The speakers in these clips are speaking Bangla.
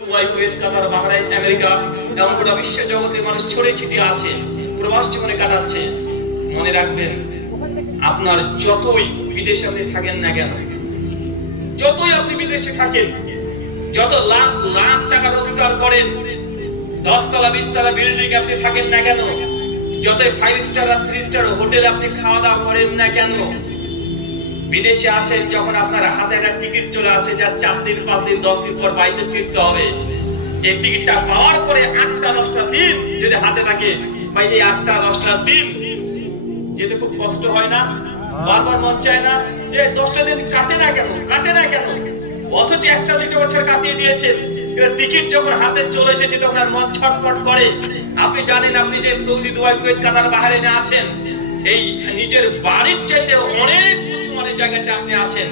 কুয়েত, কাতার, বাহরাইন, আমেরিকা এবং গোটা বিশ্ব জগতে মানুষ ছড়িয়ে ছিটিয়ে আছে, প্রবাস জীবনে কাটাচ্ছে। মনে রাখবেন, আপনার যতই বিদেশে আপনি থাকেন না কেন, যতই আপনি বিদেশে থাকেন, যত লাখ লাখ টাকা রোজগার করেন, 10 তলা 20 তলা বিল্ডিং আপনি থাকেন না কেন, যত 5 স্টার আর 3 স্টার হোটেলে আপনি খাওয়া দাওয়া করেন না কেন, বিদেশে আছেন যখন আপনার হাতে একটা টিকিট চলে আসে যা 4 দিন 5 দিন 10 দিন পর বাড়িতে ফিরতে হবে, এই টিকিটটা পাওয়ার পরে 8টা 10টা দিন যদি হাতে থাকে, ভাই এই 8টা 10টা দিন যেতে খুব কষ্ট হয় না? বারবার মন চায় না যে 10টা দিন কাটে না কেন, কাটে না কেন? অথচ 1-2 বছর কাটিয়ে দিয়েছেন, টিকিট যখন হাতে চলে এসেছে তখন আর মন ছটফট করে। আপনি জানেন, আপনি যে সৌদি, দুবাই, কুয়েত, কাতার, বাহরাইনে আছেন, এই নিজের বাড়ির চাইতে অনেক উঁচু মানের জায়গাতে আপনি আছেন।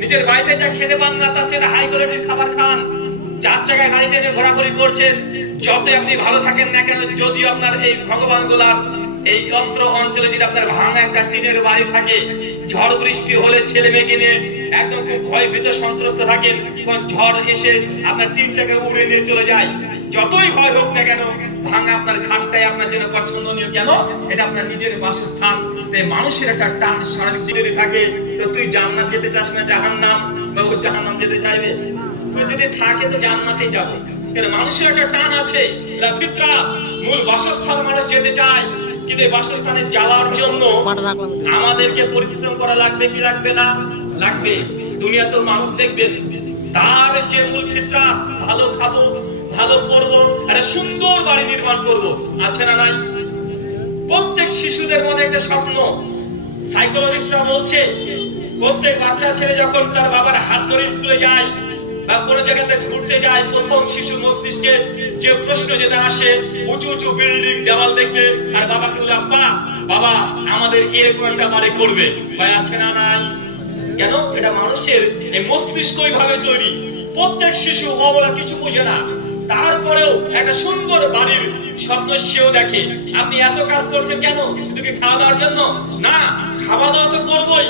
নিজের বাড়িতে যা খেতে পান না তার চেয়ে হাই কোয়ালিটির খাবার খান, 4 চাকায় গাড়িতে ঘোরাঘুরি করছেন। যতই আপনি ভালো থাকেন না কেন, যদি আপনার এই ভগবান গোলার এই অত্র অঞ্চলে যদি আপনার ভাঙা একটা টিনের বাড়ি থাকে, ঝড় বৃষ্টি হলে ছেলে মেয়েকে নিয়ে একদম খুব ভয় ভীত সন্ত্রস্ত থাকেন, ঝড় এসে আপনার টিনটাকে উড়ে নিয়ে চলে যায়, যতই ভয় হোক না কেন, ভাঙা আপনার খানটাই আপনার জন্য পছন্দনীয়। কেন? এটা আপনার নিজের বাসস্থান। মানুষের একটা টান সারাদিক দিনে থাকে। তো তুই জান্নাত যেতে চাস না জাহান্নাম, বা ও জাহান্নাম যেতে চাইবে? তুই যদি থাকে তো জান্নাতেই যাবো। মানুষের একটা টান আছে, ফিতরাত, মূল বাসস্থান মানুষ যেতে চায়, কিন্তু বাসস্থানে যাওয়ার জন্য আমাদেরকে পরিশ্রম করা লাগবে কি লাগবে না? লাগবে। দুনিয়া তো মানুষ দেখবেন, তার যে মূল ফিতরাত, ভালো খাবো, ভালো করবো, একটা সুন্দর বাড়ি নির্মাণ করবো, আছে না নাই? প্রত্যেক শিশুদের মধ্যে একটা স্বপ্ন। সাইকোলজিস্টরা বলছে, প্রত্যেক বাচ্চা ছেলে যখন তার বাবার হাত ধরে স্কুলে যায় বা কোনো জায়গাতে ঘুরতে যায়, প্রথম শিশু মস্তিষ্কে যে প্রশ্ন যেটা আসে, উঁচু উঁচু বিল্ডিং, দেওয়াল দেখবে, আর বাবাকে বলে, আব্বা, বাবা আমাদের এরকম একটা বাড়ি করবে। ভাই আছে না নাই? কেন? এটা মানুষের এই মস্তিষ্ক এইভাবে তৈরি। প্রত্যেক শিশু বলা কিছু বুঝে না, তারপরেও একটা সুন্দর বাড়ির স্বপ্ন সেও দেখে। আপনি এত কাজ করছেন কেন? শুধু কি খাওয়া দাওয়ার জন্য? না, খাওয়া দাওয়া তো করবোই,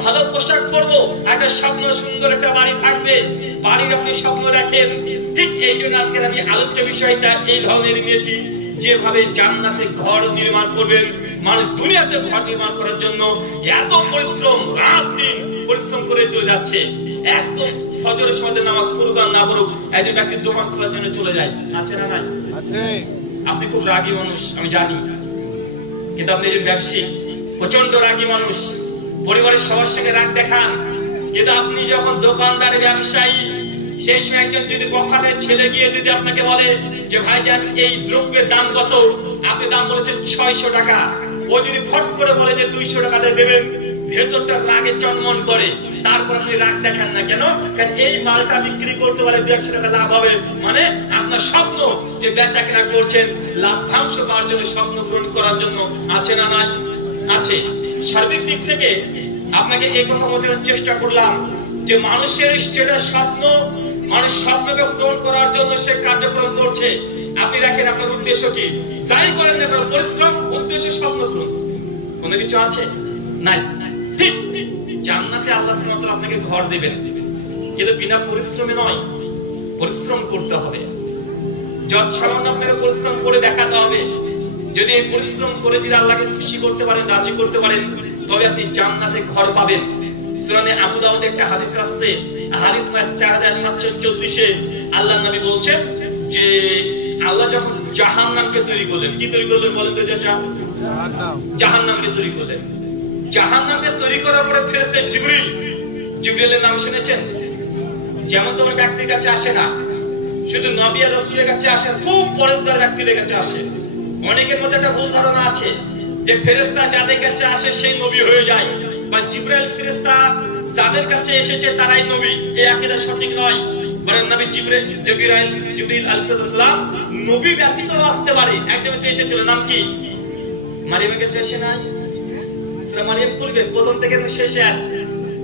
ভালো পোশাক পরবো, একটা স্বপ্ন, সুন্দর একটা বাড়ি থাকবে, বাড়ির আপনি স্বপ্ন দেখেন। ঠিক এই জন্য আজকের আমি আলোচ্য বিষয়টা এই ধরনের নিয়েছি, যেভাবে জান্নাতে ঘর নির্মাণ করবেন। মানুষ দুনিয়াতে ঘর নির্মাণ করার জন্য এত পরিশ্রম, রাত দিন পরিশ্রম করে চলে যাচ্ছে। একদম ফজরের সময় নামাজ পড়ুক আর না পড়ুক, একজন ব্যক্তি দোকান খোলার জন্য চলে যায়, আছে না নাই? আপনি খুব রাগী মানুষ আমি জানি, কিন্তু আপনি একজন ব্যবসায়ী, প্রচন্ড রাগী মানুষ, পরিবারের সবার সঙ্গে রাগ দেখান, কিন্তু আপনি যখন দোকানদার, ব্যবসায়ী, সেই সময় একজন যদি বখাটের ছেলে গিয়ে যদি আপনাকে বলে যে ভাইজান এই দ্রব্যের দাম কত, আপনি দাম বলেছেন 600 টাকা, ও যদি ফট করে বলে যে 200 টাকাতে দেবেন, ভেতরটা রাগে চনমন করে, তারপর আপনি রাগ দেখান না কেন? কারণ এই মালটা বিক্রি করতে পারে 200 টাকা লাভ হবে, মানে আপনার স্বপ্ন যে বেচা কেনা করছেন লাভ্যাংশ পাওয়ার জন্য, স্বপ্ন পূরণ করার জন্য, আছে না নাই? আছে। সার্বিক দিক থেকে আপনাকে এই কথা বোঝানোর চেষ্টা করলাম যে মানুষের যেটা স্বপ্ন, মানুষ স্বপ্নকে পূরণ করার জন্য সে কার্যক্রম করছে। আপনি দেখেন আপনার উদ্দেশ্য কি, যাই করেন না কেন, পরিশ্রম, উদ্দেশ্য, স্বপ্ন পূরণ, কোনো কিছু আছে নাই? ঠিক জান্নাতে আল্লাহ সুবহানাহু ওয়া তাআলা আপনাকে ঘর দিবেন, কিন্তু বিনা পরিশ্রমে নয়, পরিশ্রম করতে হবে। যৎসামান্য আপনাকে পরিশ্রম করে দেখাতে হবে। যদি এই পরিশ্রম করে যদি আল্লাহকে খুশি করতে পারেন, রাজি করতে পারেন, তবে আপনি জান্নাতে ঘর পাবেন। সুনানে আবু দাউদে একটা হাদিস আছে, হাদিস নম্বর 4740-এ আল্লাহর নবী বলছেন যে আল্লাহ যখন জাহান্নামকে তৈরি করলেন, কি তৈরি করলেন বলেন তো? জাহান্নামকে তৈরি করলেন। জাহান্নামকে তৈরি করার পরে ফেরেশতা জিবরিল, জিবরিলের নাম শুনেছেন? যেমন তোমার ব্যক্তির কাছে আসে না, শুধু নবী আর রাসূলের কাছে আসে, খুব পরেশগার ব্যক্তিদের কাছে আসে। অনেকের মধ্যে একটা ভুল ধারণা আছে যে ফেরেশতা যাদের কাছে আসে সেই নবী হয়ে যায়, বা জিবরাইল ফেরেশতা যাদের কাছে এসেছে তারাই নবী, এই আকীদা সঠিক নয়। বরং নবী জিবরিল আলাইহিস সালাম নবী ব্যতীত আসতে পারে। একজন এসেছিল, নাম কি? মারিয়ামের কাছে এসে নাই? সূরা মারিয়াম খুলবেন, প্রথম থেকে শেষে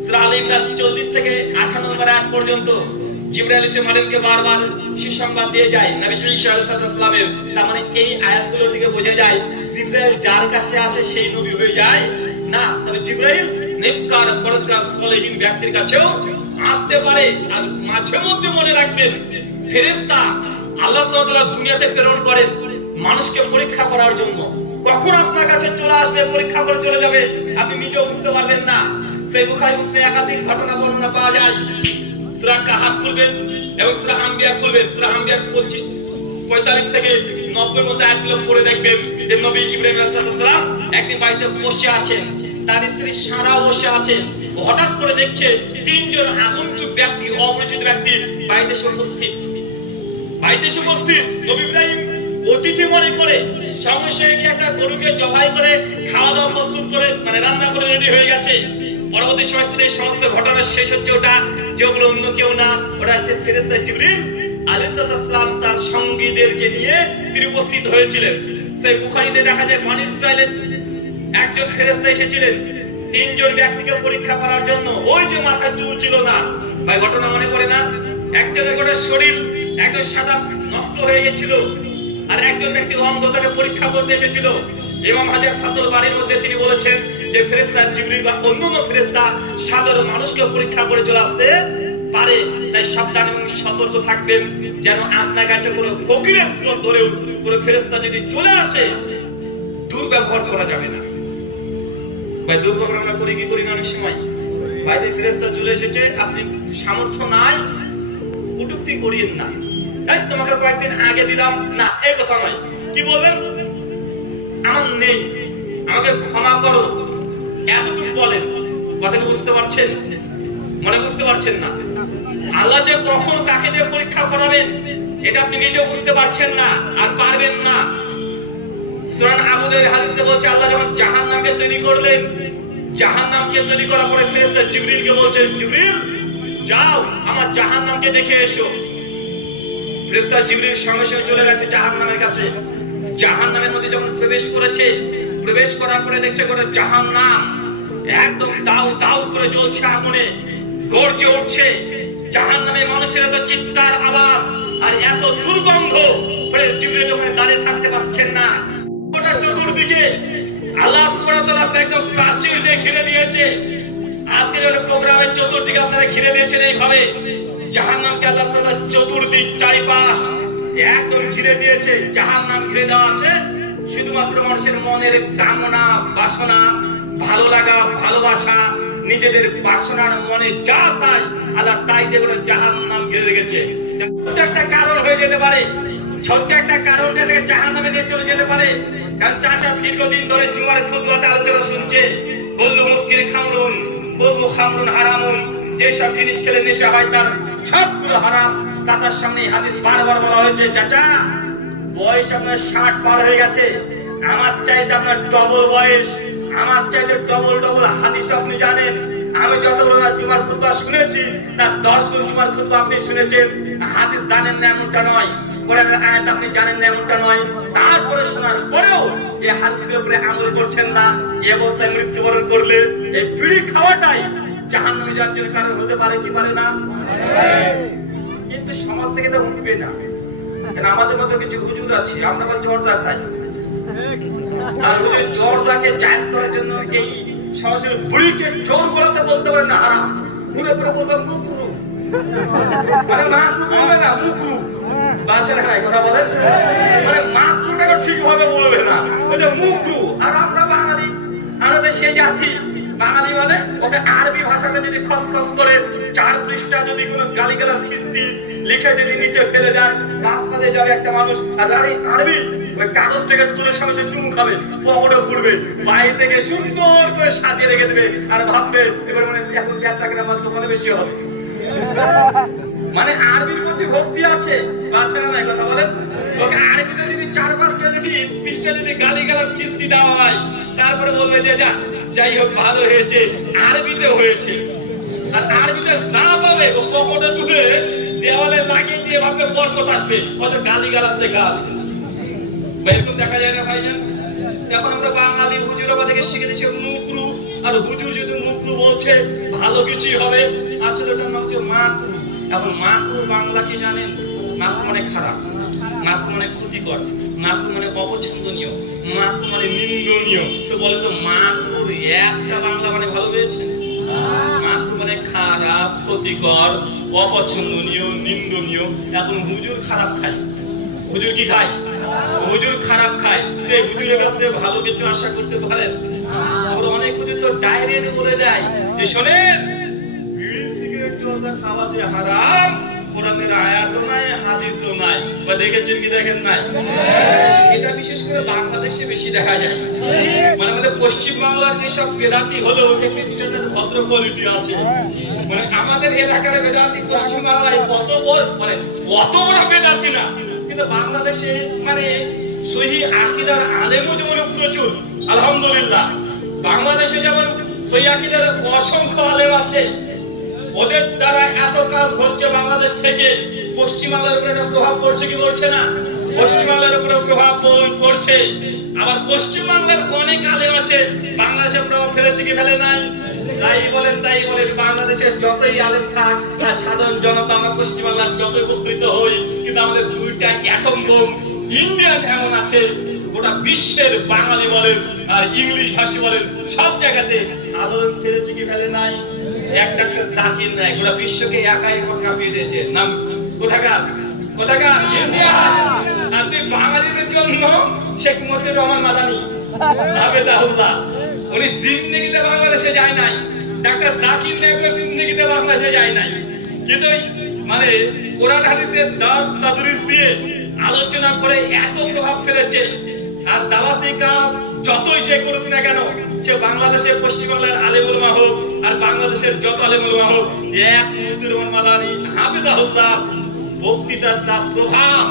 সূরা আলে ইমরান 40 থেকে 58 নম্বর আয়াত পর্যন্ত জিবরাইল এসে মারিয়ামকে বারবার সুসংবাদ দিয়ে যায় নবী ঈসা আলাইহিস সালামের। তার মানে এই আয়াতগুলো থেকে বোঝা যায় জিবরাইল যার কাছে আসে সেই নবী হয়ে যায় না, তবে জিবরাইল নেককার, পরেশগার, সলেহীন ব্যক্তির কাছেও আসতে পারে। আর মাঝে মধ্যে মনে রাখবেন ফেরেশতা আল্লাহ সুবহানাহু ওয়া তাআলা দুনিয়াতে প্রেরণ করেন মানুষকে পরীক্ষা করার জন্য। কখন আপনার কাছে চলে আসলে পরীক্ষা করে চলে যাবে আপনি নিজেও বুঝতে পারবেন না। সেই বুখারী মুসলিমে একাধিক ঘটনা বর্ণনা পাওয়া যায়। সূরা কাহাফ খুলবেন এবং সূরা আম্বিয়া খুলবেন, সূরা আম্বিয়া 45 থেকে 90 মধ্যে আয়াতগুলো পড়ে দেখবেন যে নবী ইব্রাহিম আলাইহিস সালাম একদিন বাড়িতে বসে আছেন, তার স্ত্রী সারা বসে আছেন। হঠাৎ করে দেখছে তিনজন আগন্তুক ব্যক্তি, অপরিচিত ব্যক্তি বাড়িতে উপস্থিত। বাড়িতে উপস্থিত নবী ইব্রাহিম অতিথি মনে করে সঙ্গে সঙ্গে একটা গরুকে জবাই করে খাওয়া দাওয়া প্রস্তুত করে মানে রান্না করে রেডি হয়ে গেছে। পরবর্তী সময় এই সমস্ত ঘটনা শেষ হচ্ছে ওটা যেগুলো অন্য কেউ না, ওটা হচ্ছে ফেরেশতা জিবরিল আলাইহিস সালাম তার সঙ্গীদেরকে নিয়ে তিনি উপস্থিত হয়েছিলেন। সেই বুখারীতে দেখা যায় বনী ইসরাইলের একজন ফেরেশতা এসেছিলেন তিনজন ব্যক্তিকে পরীক্ষা করার জন্য। ওই যে মাথার চুল ছিল না ভাই, ঘটনা মনে পড়ে না? একজনের গোটা শরীর একদম সাদা নষ্ট হয়ে গেছিল, আর একজন ব্যক্তি অন্ধতাকে পরীক্ষা করতে এসেছিল। ইমাম হাজার ফাতুল বারীর মধ্যে তিনি বলেছেন যে ফেরেশতা জিবরিল বা অন্যান্য ফেরেশতা সাধারণ মানুষকে পরীক্ষা করে চলে আসতে পারে, তাই সাবধান এবং সতর্ক থাকবেন যেন আপনার কাছে কোনো ফকিরের স্রোত ধরেও কোনো ফেরেশতা যদি চলে আসে দুর্ব্যবহার করা যাবে না। ভাই দুর্ব্যবহার আমরা করি কি করি না অনেক সময়? বাইরে ফেরেশতা চলে এসেছে, আপনি সামর্থ্য নাই, কটূক্তি করিয়েন না। এই তোমাকে কয়েকদিন আগে দিলাম না, এই কথা নয়। কি বলবেন? আমার নেই, আমাকে ক্ষমা করো, এতটুকু বলেন। কথা কি বুঝতে পারছেন? মনে বুঝতে পারছেন না? আল্লাহ যে কখন কাকে দিয়ে পরীক্ষা করাবেন এটা আপনি নিজেও বুঝতে পারছেন না আর পারবেন না। সূরা আবুদের হাদিসে বলছে আল্লাহ যখন জাহান্নামকে তৈরি করলেন, জাহান্নামকে তৈরি করার পরে ফেরেশতা জিবরিলকে বলছেন, জিবরিল যাও আমার জাহান্নামকে দেখে এসো। ফেরেশতা জিবরিল সঙ্গে সঙ্গে চলে গেছে জাহান্নামের কাছে। জাহান্নামের মধ্যে যখন প্রবেশ করেছে, প্রবেশ করার পরে দেখছে গোটা জাহান্নাম একদম দাউ দাউ করে জ্বলছে, আগুনে গর্জে উঠছে। জাহান্নামের মানুষের এত চিৎকার আওয়াজ আর এত দুর্গন্ধ, জিবরিল ওখানে দাঁড়িয়ে থাকতে পারছেন না। গোটা চতুর্দিকে আল্লাহ সুবহানাহু ওয়া তাআলা একদম প্রাচীর দিয়ে ঘিরে দিয়েছে। আজকে যখন প্রোগ্রামের চতুর্দিকে আপনারা ঘিরে দিয়েছেন এইভাবে, জাহান্নামকে আল্লাহ সুবহানাহু ওয়া তাআলা চতুর্দিক চারিপাশ একদম ঘিরে দিয়েছে। জাহান্নাম ঘিরে দেওয়া আছে শুধুমাত্র মানুষের মনের কামনা বাসনা, ভালো লাগা ভালোবাসা, নিজেদের বাসনার মনে যা চায় আল্লাহ তাই দিয়ে গোটা জাহান্নাম ঘিরে রেখেছে। ছোট্ট একটা কারণ হয়ে যেতে পারে, ছোট্ট একটা কারণ থেকে জাহান্নামে নিয়ে চলে যেতে পারে। কারণ চাচা দীর্ঘদিন ধরে জুমার খুতবাতে আলোচনা শুনছে, বললো মুস্কিল খামরুন, বলবো খামরুন হারামুন, যেসব জিনিস খেলে নেশা হয় তার সবগুলো হারাম। চাচার সামনে হাদিস বারবার বলা হয়েছে, চাচা বয়স আপনার 60 পার হয়ে গেছে, আমার চাইতে আপনার ডবল বয়স, আমার চাইতে ডবল ডবল হাদিস আপনি জানেন। আমি যতগুলো জুমার খুতবা শুনেছি তার 10 গুণ জুমার খুতবা আপনি শুনেছেন। হাদিস জানেন না এমনটা নয়, কোরআনের আয়াত আপনি জানেন না এমনটা নয়, তারপরে শোনার পরেও এই হাদিসের উপরে আমল করছেন না। এই অবস্থায় মৃত্যুবরণ করলে এই বিড়ি খাওয়াটাই জাহান্নামে যাওয়ার জন্য কারণ হতে পারে কি পারে না? কিন্তু সমাজ থেকে তো উঠবে না। কারণ আমাদের মতো কিছু হুজুর আছে, আমরা আবার জর্দা খাই, আর হুজুর জর্দাকে জায়েজ করার জন্য এই সমাজের বুড়িকে জোর বলাতে বলতে পারে না হারাম, পুরো পুরো বলবে মুকরু, আরে মাকরু হবে না, মুকরু বাঁচেন। হ্যাঁ কথা বলে, মানে মাকরুটাকে ঠিকভাবে বলবে না, বলছে মুকরু। আর আমরা বাঙালি, আমাদের সেই জাতি বাঙালি মানে ওকে আরবি ভাষাতে যদি খসখস করে 4 পৃষ্ঠা যদি কোনো গালিগালাজ খিস্তি লিখে যদি নিচে ফেলে দেয়, রাস্তাতে যাবে একটা মানুষ আর আরবি ওই কাগজটাকে তুলে সঙ্গে সঙ্গে চুমু খাবে, পকেটে ঘুরবে, বাইরে থেকে সুন্দর করে সাজিয়ে রেখে দেবে আর ভাববে এবার মানে এখন বেচাকেনা আমার দোকানে বেশি হবে। মানে আরবির মধ্যে ভক্তি আছে, বাচ্চারা নাই কথা বলেন। ওকে আরবিতে যদি 4-5টা যদি পৃষ্ঠা যদি গালিগালাজ খিস্তি দেওয়া হয়, তারপরে বলবে যে যা যাই হোক ভালো হয়েছে, আরবিতে হয়েছে। আর আরবিতে যা পাবে ও পকেটে তুলে দেওয়ালে লাগিয়ে দিয়ে ভাববে বরকত আসবে, অথচ গালিগালাজ লেখা আছে। এরকম দেখা যায় না ভাইজান? এখন আমরা বাঙালি হুজুরাবা থেকে শিখে দিচ্ছি মুকরু, আর হুজুর যদি মুকরু বলছে ভালো কিছুই হবে, আসলে ওটার নাম হচ্ছে মাকরু। এখন মাকরু বাংলা কি জানেন? মাকরু মানে খারাপ, মাকরু মানে ক্ষতিকর, মাকরু মানে অপছন্দনীয়, মাকরু মানে নিন্দনীয়। তো বলে তো মাকরুর একটা বাংলা মানে ভালো পেয়েছেন? মাকরু মানে খারাপ, ক্ষতিকর, অপছন্দনীয়, নিন্দনীয়। এখন হুজুর খারাপ খায়। হুজুর কি খায়? হুজুর খারাপ খায়। এই হুজুরের কাছে ভালো কিছু আশা করতে পারেন? অনেক হুজুর তো ডাইরেক্ট বলে দেয় যে শোনেন, বিড়ি সিগারেট জর্দা খাওয়া যে হারাম, কোরআনের আয়াতও নাই, হাদিসও নাই। বা দেখেছেন কি দেখেন নাই? এটা বিশেষ করে বাংলাদেশে বেশি দেখা যায়। মানে আমাদের পশ্চিমবাংলার যেসব বেদাতি হলো খ্রিস্টানের ভদ্র কোয়ালিটি আছে, মানে আমাদের এলাকার বেদাতি পশ্চিমবাংলায় কত বড়, মানে কত বড় বেদাতি না, কিন্তু বাংলাদেশে মানে সহি আকীদার আলেমও যেমন প্রচুর, আলহামদুলিল্লাহ। বাংলাদেশে যেমন সহি আকীদার অসংখ্য আলেম আছে, ওদের দ্বারা এত কাজ হচ্ছে বাংলাদেশ থেকে। পশ্চিমবাংলার উপরে প্রভাব পড়ছে কি পড়ছে না? পশ্চিমবাংলার উপরে প্রভাব পড়ছে। আবার পশ্চিমবাংলার অনেক আলেম আছে বাংলাদেশে প্রভাব ফেলেছে কি ফেলে নাই? যাই বলেন তাই বলেন, বাংলাদেশের যতই আলেম থাক আর সাধারণ জনতা আমরা পশ্চিমবাংলার যতই উপকৃত হই, কিন্তু আমাদের দুইটা অ্যাটম বোম ইন্ডিয়ান এমন আছে, গোটা বিশ্বের বাঙালি বলেন আর ইংলিশ ভাষী বলেন সব জায়গাতে আলোড়ন ফেলেছে কি ফেলে নাই? একটা জাকির নাই, গোটা বিশ্বকে একাই কাঁপিয়ে দিয়েছে। নাম কোথাকার? কোথাকার? ইন্ডিয়া। আর তুই বাঙালিদের জন্য শেখ মুজিবুর রহমান মাদানী, হাফেজাহুল্লাহ, উনি জিন্দেগিতে বাংলাদেশে যায় নাই। ডাক্তার জাকির নায়েক জিন্দেগিতে বাংলাদেশে যায় নাই, কিন্তু মানে কোরআন হাদিসের দাস তাদরিস দিয়ে আলোচনা করে এত প্রভাব ফেলেছে। আর দাওয়াতি কাজ যতই যে করুক না কেন, সে বাংলাদেশের পশ্চিমবাংলার আলেম উলামা হোক আর বাংলাদেশের যত আলেম উলামা হোক, এক মুজিবুর রহমান মাদানী হাফেজাহুল্লাহ বক্তৃতার যা প্রভাব,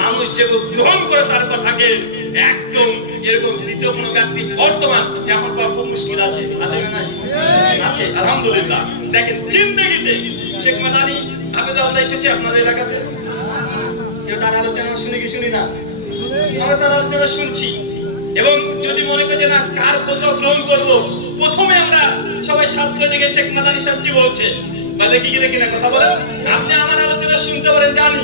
মানুষ যেগুলো গ্রহণ করে তার কথাকে, একদম এরকম দ্বিতীয় কোনো ব্যক্তি বর্তমান এখন পাওয়া খুব মুশকিল আছে। আছে না নাই? আছে, আলহামদুলিল্লাহ। দেখেন জিন্দেগিতে শেখ মাদানী হাফেজাহুল্লাহ এসেছে আপনাদের এলাকাতে, কেউ তার আলোচনা শুনি কি শুনি না? আমরা তার আলোচনা শুনছি। এবং যদি মনে করে না কার ফতোয়া গ্রহণ করবো, প্রথমে আমরা সবাই সাথে দেখে শেখ মাদানী সাহেব কি বলছে বা দেখি কি দেখি না, কথা বলেন। আপনি আমার আলোচনা শুনতে পারেন, জানি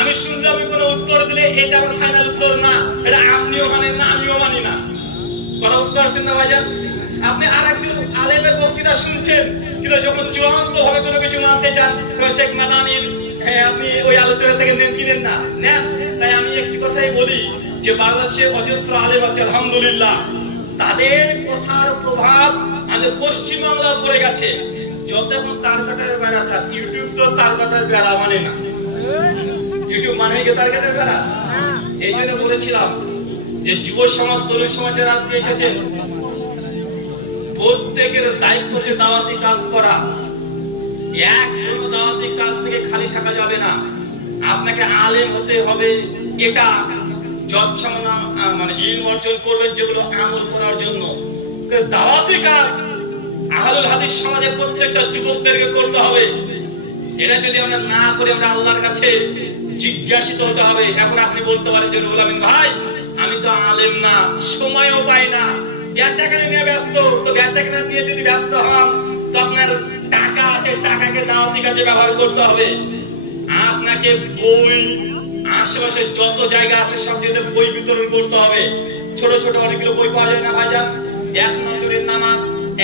আমি শুনলে আমি কোনো উত্তর দিলে এটা আমার ফাইনাল উত্তর না, এটা আপনিও মানেন না আমিও মানি না। কথা বুঝতে পারছেন না ভাইজান? আপনি আর একজন আলেমের বক্তৃতা শুনছেন, কিন্তু যখন চূড়ান্ত ভাবে কোনো কিছু মানতে চান শেখ মাদানীর, হ্যাঁ আপনি ওই আলোচনা থেকে নেন কিনেন না নেন। তাই আমি একটি কথাই বলি যে বাংলাদেশে অজস্র আলেম আছে, আলহামদুলিল্লাহ, তাদের কথার প্রভাব আমাদের পশ্চিমবাংলা পড়ে গেছে। যতক্ষণ তার কাটার বেড়া থাক, ইউটিউব তো তার কাটার বেড়া মানে না। ইউটিউব মানে কি তার কাটার বেড়া? এই জন্য বলেছিলাম যে যুব সমাজ, তরুণ সমাজ যারা আজকে এসেছেন, প্রত্যেকের দায়িত্ব হচ্ছে দাওয়াতি কাজ করা। একজন দাওয়াতি কাজ থেকে খালি থাকা যাবে না, আপনাকে আলেম হতে হবে। এটা যৎসামান্য মানে ইলম অর্জন করবেন যেগুলো আমল করার জন্য। দাওয়াতি কাজ আহলুল হাদিস সমাজের প্রত্যেকটা যুবকদেরকে করতে হবে। এটা যদি আমরা না করি, আমরা আল্লাহর কাছে জিজ্ঞাসিত হতে হবে। এখন আপনি বলতে পারেন যে রুহুল আমিন ভাই, আমি তো আলেম না, সময়ও পাই না, বেচাকেনা নিয়ে ব্যস্ত। তো বেচাকেনা নিয়ে যদি ব্যস্ত হন, তো আপনার টাকা আছে, টাকাকে দাওয়াতি কাজে ব্যবহার করতে হবে। আপনাকে বই, আশেপাশে যত জায়গা আছে সব জায়গায় বই বিতরণ করতে হবে। ছোট ছোট অনেকগুলো বই পাওয়া যায় না ভাইজান? এক নজরের নামাজ,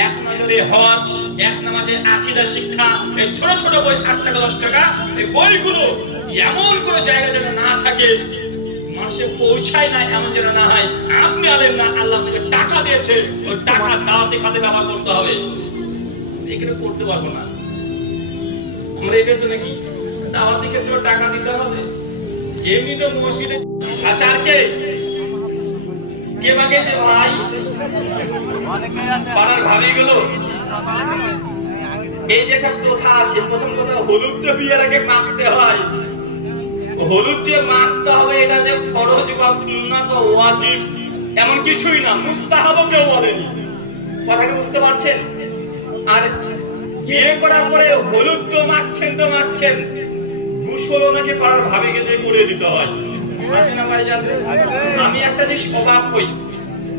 এক নজরে হজ, এক নামাজে আকীদা শিক্ষা, এই ছোট ছোট বই 8 টাকা 10 টাকা। এই বইগুলো এমন কোন জায়গা যেন না থাকে, মানুষের পৌঁছায় না, এমন যেন না হয় আপনি আলেম না, আল্লাহ আপনাকে টাকা দিয়েছে, ওই টাকা দাওয়াতি খাতে ব্যবহার করতে হবে। এগুলো করতে পারবো না আমরা। এটা তো নাকি দাওয়াতি ক্ষেত্রে টাকা দিতে হবে? এমনি তো মসজিদে আচারকে কে বাকে সে ভাই পাড়ার ভাবিগুলো, এই যে একটা প্রথা আছে। প্রথম কথা, হলুদ যে বিয়ের আগে মাখতে হয়, হলুদ যে মাখতে হবে এটা যে ফরজ বা সুন্নাত বা ওয়াজিব এমন কিছুই না, মুস্তাহাব কেউ বলেনি। কথাকে বুঝতে পারছেন? আর বিয়ে করার পরে হলুদ তো মাখছেন তো মাখছেন, গোসলও নাকি পাড়ার ভাবিকে দিয়ে করে দিতে হয়। আছে না ভাইজান? আমি একটা জিনিস অবাক হই,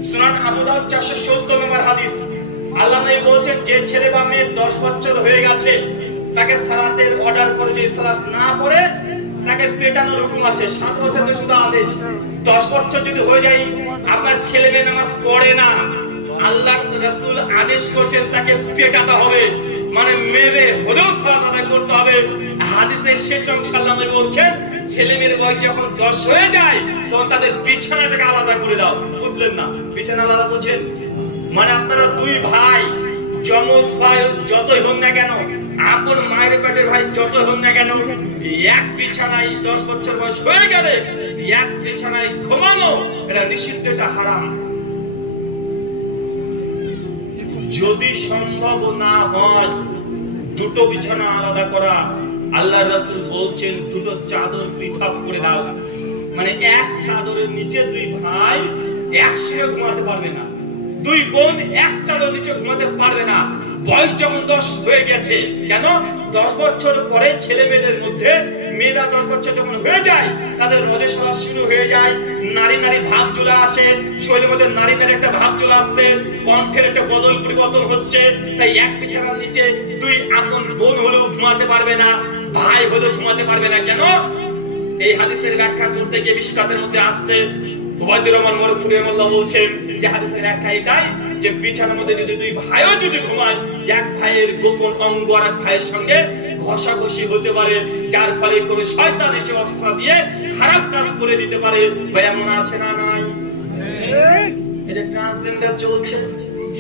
সুনান আবু দাউদ 470 নম্বর হাদিস, আল্লাহ নবী বলেছেন যে ছেলে বা মেয়ে 10 বছর হয়ে গেছে, তাকে সালাতের অর্ডার করে, যে সালাত না পড়ে তাকে পেটানোর হুকুম আছে। 7 বছর তো শুধু আদেশ, 10 বছর যদি হয়ে যায় আপনার ছেলে মেয়ে নামাজ পড়ে না, আল্লাহ রাসূল আদেশ করছেন তাকে পেটাতে হবে, মানে মেরে হলেও সালাত আদায় করতে হবে। হাদিসের শেষ অংশ আল্লাহ নবী বলছেন ছেলে মেয়ের বয়স যখন 10 হয়ে যায় তখন তাদের বিছানাটাকে আলাদা করে দাও। বুঝলেন না? বিছানা আলাদা বলছেন মানে আপনারা দুই ভাই, যমজ ভাই যতই হোক না কেন, আপন মায়ের পেটের ভাই যতই হোক না কেন, এক বিছানায় 10 বছর বয়স হয়ে গেলে এক বিছানায় ঘুমানো এটা নিষিদ্ধ, এটা হারাম। যদি সম্ভব না হয় দুটো বিছানা আলাদা করা, আল্লাহ রাসূল বলছেন দুটো চাদর পৃথক করে দাও। মানে এক চাদরের নিচে দুই ভাই একসঙ্গে ঘুমাতে পারবে না, দুই বোন এক চাদর নিচে ঘুমাতে পারবে না। বয়স যখন 10 হয়ে গেছে, কেন 10 বছর পরে ছেলে মেয়েদের মধ্যে, মেয়েরা 10 বছর যখন হয়ে যায় তাদের রজস্বলা শুরু হয়ে যায়, নারী নারী ভাব চলে আসে, শরীরের মধ্যে নারী নারী একটা ভাব চলে আসছে, কণ্ঠের একটা বদল পরিবর্তন হচ্ছে। তাই এক বিছানার নিচে দুই আপন বোন হলেও ঘুমাতে পারবে না, ভাই হলেও ঘুমাতে পারবে না। কেন? এই হাদিসের ব্যাখ্যা করতে গিয়ে মিশকাতের মধ্যে আসছে ওবায়দুর রহমান মরকুরি রাহিমাহুল্লাহ বলছেন যে হাদিসের ব্যাখ্যা এটাই যে বিছানার মধ্যে যদি দুই ভাইও যদি ঘুমায়, এক ভাইয়ের গোপন অঙ্গ আর এক ভাইয়ের সঙ্গে ঘষাঘষি হতে পারে, যার ফলে কোনো শয়তান এসে অস্ত্র দিয়ে খারাপ কাজ করে দিতে পারে। ভাই এমন আছে না নাই? এটা ট্রান্সজেন্ডার চলছে,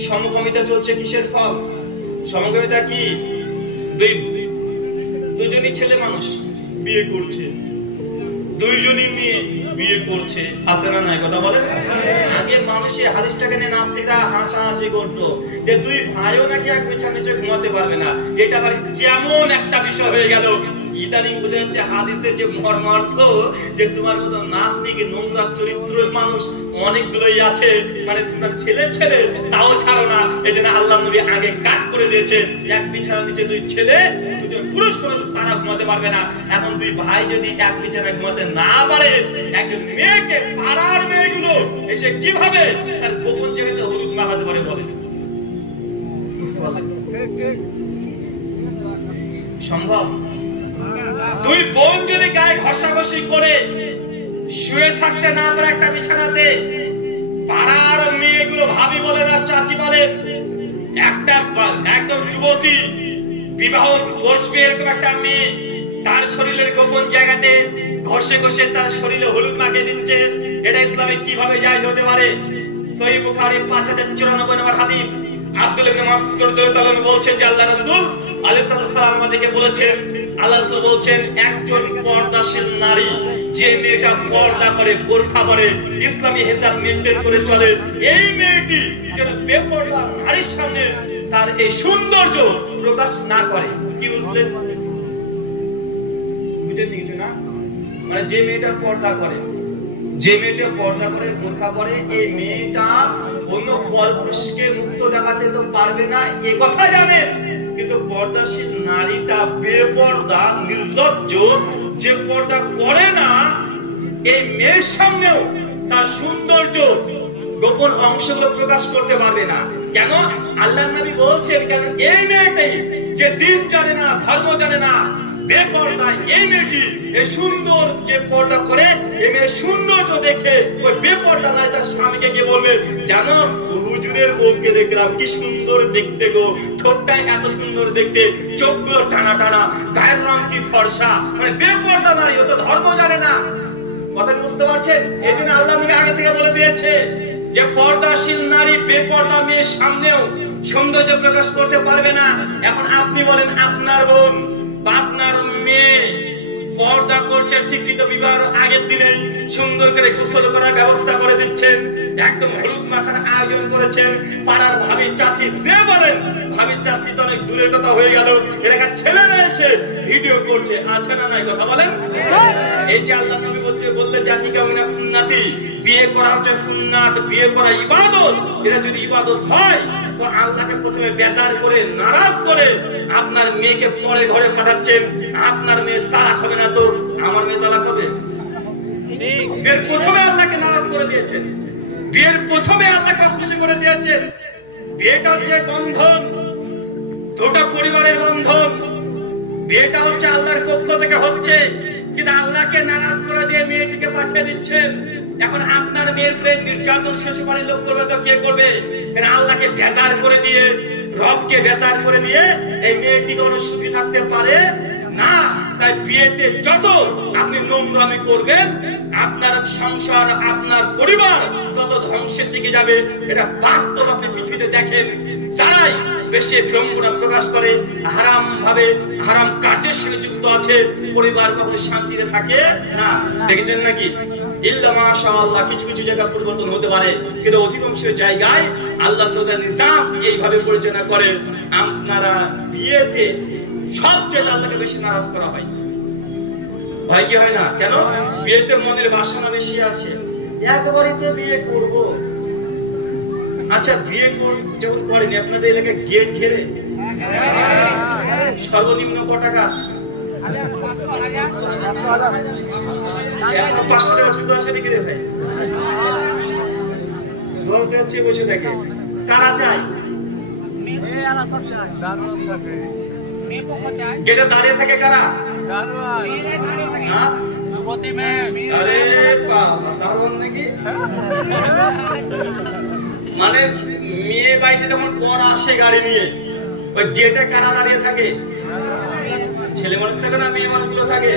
সমকামিতা চলছে। কিসের ফল? সমকামিতা কি? দুজনই ছেলে মানুষ বিয়ে করছে, দুইজনই মেয়ে বিয়ে করছে, আছে না নাই? কথা বলেন। আগে মানুষের হাদিসটাকে নিয়ে নাস্তিকরা হাসাহাসি করতো যে দুই ভাইও নাকি এক বিছানার নিচে ঘুমাতে পারবে না। এটা আবার কেমন একটা বিষয় হয়ে গেল। ইদানিং বুঝে যাচ্ছে হাদিসের যে মর্মার্থ, যে তোমার মতো নাস্তিক নোংরা চরিত্রের মানুষ অনেকগুলোই আছে, মানে তোমরা ছেলে ছেলে তাও ছাড়ো না। এই জন্য আল্লাহ নবী আগে কাট করে দিয়েছে এক বিছানার নিচে দুই ছেলে, দুজন পুরুষ পুরুষ তারা ঘুমাতে পারবে না। এখন দুই ভাই যদি এক বিছানায় ঘুমাতে না পারে, একজন মেয়েকে পাড়ার মেয়েগুলো এসে কিভাবে তার গোপন জায়গাতে হলুদ মাখাতে পারে বলে? বুঝতে পারলেন? সম্ভব? দুই বোন যদি গায়ে ঘষাঘষি করে শুয়ে থাকতে না পারে একটা বিছানাতে, পাড়ার মেয়েগুলো ভাবি বলে না চাচি বলে, একটা একদম যুবতী বিবাহ বসবে এরকম একটা মেয়ে তার শরীরের গোপন জায়গাতে ঘষে ঘষে তার শরীরে হলুদ মাখিয়ে দিচ্ছে, এটা ইসলামে কিভাবে জায়েজ হতে পারে? সহিহ বুখারী 5094 নম্বর হাদিস, আব্দুল্লাহ ইবনে মাসউদ রাদিয়াল্লাহু আনহু বলছেন যে আল্লাহ রাসূল আলাইহিস সালাম আমাদেরকে বলেছেন, আল্লাহ রাসূল বলছেন একজন পর্দাশীল নারী যে মেয়েটা পর্দা করে, বোরকা পরে, ইসলামী হিজাব মেইনটেইন করে চলে, এই মেয়েটি যেন বেপরদা নারীর সামনে তার এই সৌন্দর্য প্রকাশ না করে। কি বুঝলেন? বুঝেন কিছু না? মানে যে মেয়েটা পর্দা করে, যে মেয়েটা পর্দা করে, বোরকা পরে, এই মেয়েটা অন্য পরপুরুষকে মুক্ত দেখাতে তো পারবে না, এ কথা জানেন। কিন্তু পর্দাশীল নারীটা বেপর্দা নির্লজ্জ, যে পর্দা করে না, এই মেয়ের সামনেও তার সৌন্দর্য গোপন অংশগুলো প্রকাশ করতে পারবে না। কেন? আল্লাহর নবী বলছেন, কেন এই মেয়েটাই যে দিন জানে না, ধর্ম জানে না, বেপর্দা, এই মেয়েটি এই সুন্দর যে পর্দা করে, এই মেয়ের সৌন্দর্য দেখে ওই বেপর্দা নাই তার স্বামীকে গিয়ে বলবে, জানো হুজুরের বউকে দেখলাম, কি সুন্দর দেখতে গো, ঠোঁটটাই এত সুন্দর দেখতে, চোখগুলো টানা টানা, গায়ের রং কি ফর্সা। মানে বেপর্দা নারী, ও তো ধর্ম জানে না। কথা বুঝতে পারছেন? এই জন্য আল্লাহ নবী আগে থেকে বলে দিয়েছে যে পর্দাশীল নারী বেপর্দা মেয়ের সামনেও সৌন্দর্য প্রকাশ করতে পারবে না। এখন আপনি বলেন, আপনার বোন বা আপনার মেয়ে পর্দা করছে, ঠিকই তো বিবাহের আগের দিনে সুন্দর করে গোসল করার ব্যবস্থা করে দিচ্ছেন, একদম হলুদ মাখার আয়োজন করেছেন, পাড়ার ভাবি চাচি যে বলেন, ভাবি চাচি তো অনেক দূরের কথা হয়ে গেল, এলাকার ছেলেরা এসে ভিডিও করছে, আছে না নাই? কথা বলেন। এই যে আল্লাহ নবী বললেন যে নিকাহ মিনাস সুন্নাতি, বিয়ে করা হচ্ছে সুন্নাত, বিয়ে করা ইবাদত। এটা যদি ইবাদত হয় তো আল্লাহকে প্রথমে বেজার করে, নারাজ করে আপনার মেয়েকে পরে ঘরে পাঠাচ্ছেন। আপনার মেয়ে তালাক হবে না তো আমার মেয়ে তালাক হবে? বিয়ের প্রথমে আল্লাহকে নারাজ করে দিয়েছেন, বিয়ের প্রথমে আল্লাহকে অসন্তুষ্ট করে দিয়েছেন। বিয়েটা হচ্ছে বন্ধন, দুটো পরিবারের বন্ধন। বিয়েটা হচ্ছে আল্লাহর পক্ষ থেকে হচ্ছে, কিন্তু আল্লাহকে নারাজ করে দিয়ে মেয়েটিকে পাঠিয়ে দিচ্ছেন। এখন আপনার মেয়ের প্রেম নির্যাতন শেষ বাড়ির লোক করবে তো কে করবে? আল্লাহকে বেজার করে দিয়ে, রবকে বেজার করে দিয়ে এই মেয়েটি কোনো সুখী থাকতে পারে না। তাই বিয়েতে যত আপনি নোংরামি করবেন আপনার সংসার আপনার পরিবার তত ধ্বংসের দিকে যাবে। এটা বাস্তব আপনি পৃথিবীতে দেখেন। যারাই বেশি ভ্রমণা প্রকাশ করে হারাম ভাবে হারাম কার্যের সাথে যুক্ত আছে পরিবার কখনো শান্তিতে থাকে না। দেখেছেন নাকি? ইল্লা মাশাআল্লাহ কিছু কিছু জায়গা পরিবর্তন হতে পারে, কিন্তু অধিকাংশ জায়গায় আল্লাহ সুবহানাহু নিজাম এইভাবে পরিচালনা করে। আপনারা বিয়েতে সবচেয়ে আল্লাহকে বেশি নারাজ করা হয়। ভয় কি হয় না? কেন? বিয়েতে মনের বাসনা বেশি আছে। একবারই তো বিয়ে করব। আচ্ছা বিয়ে যখন করেন আপনাদের এলাকায় গেট ঘেরে সর্বনিম্ন কত টাকা? 500 টাকা কি করে সেটা ঘিরে ভাই বসে থাকে। কারা চাই? গেটে দাঁড়িয়ে থাকে কারা? আরে দারুণ নাকি? মানে মেয়ে বাড়িতে যখন পর আসে গাড়ি নিয়ে ওই গেটে কারা দাঁড়িয়ে থাকে? ছেলে মানুষ থাকে না মেয়ে মানুষগুলো থাকে?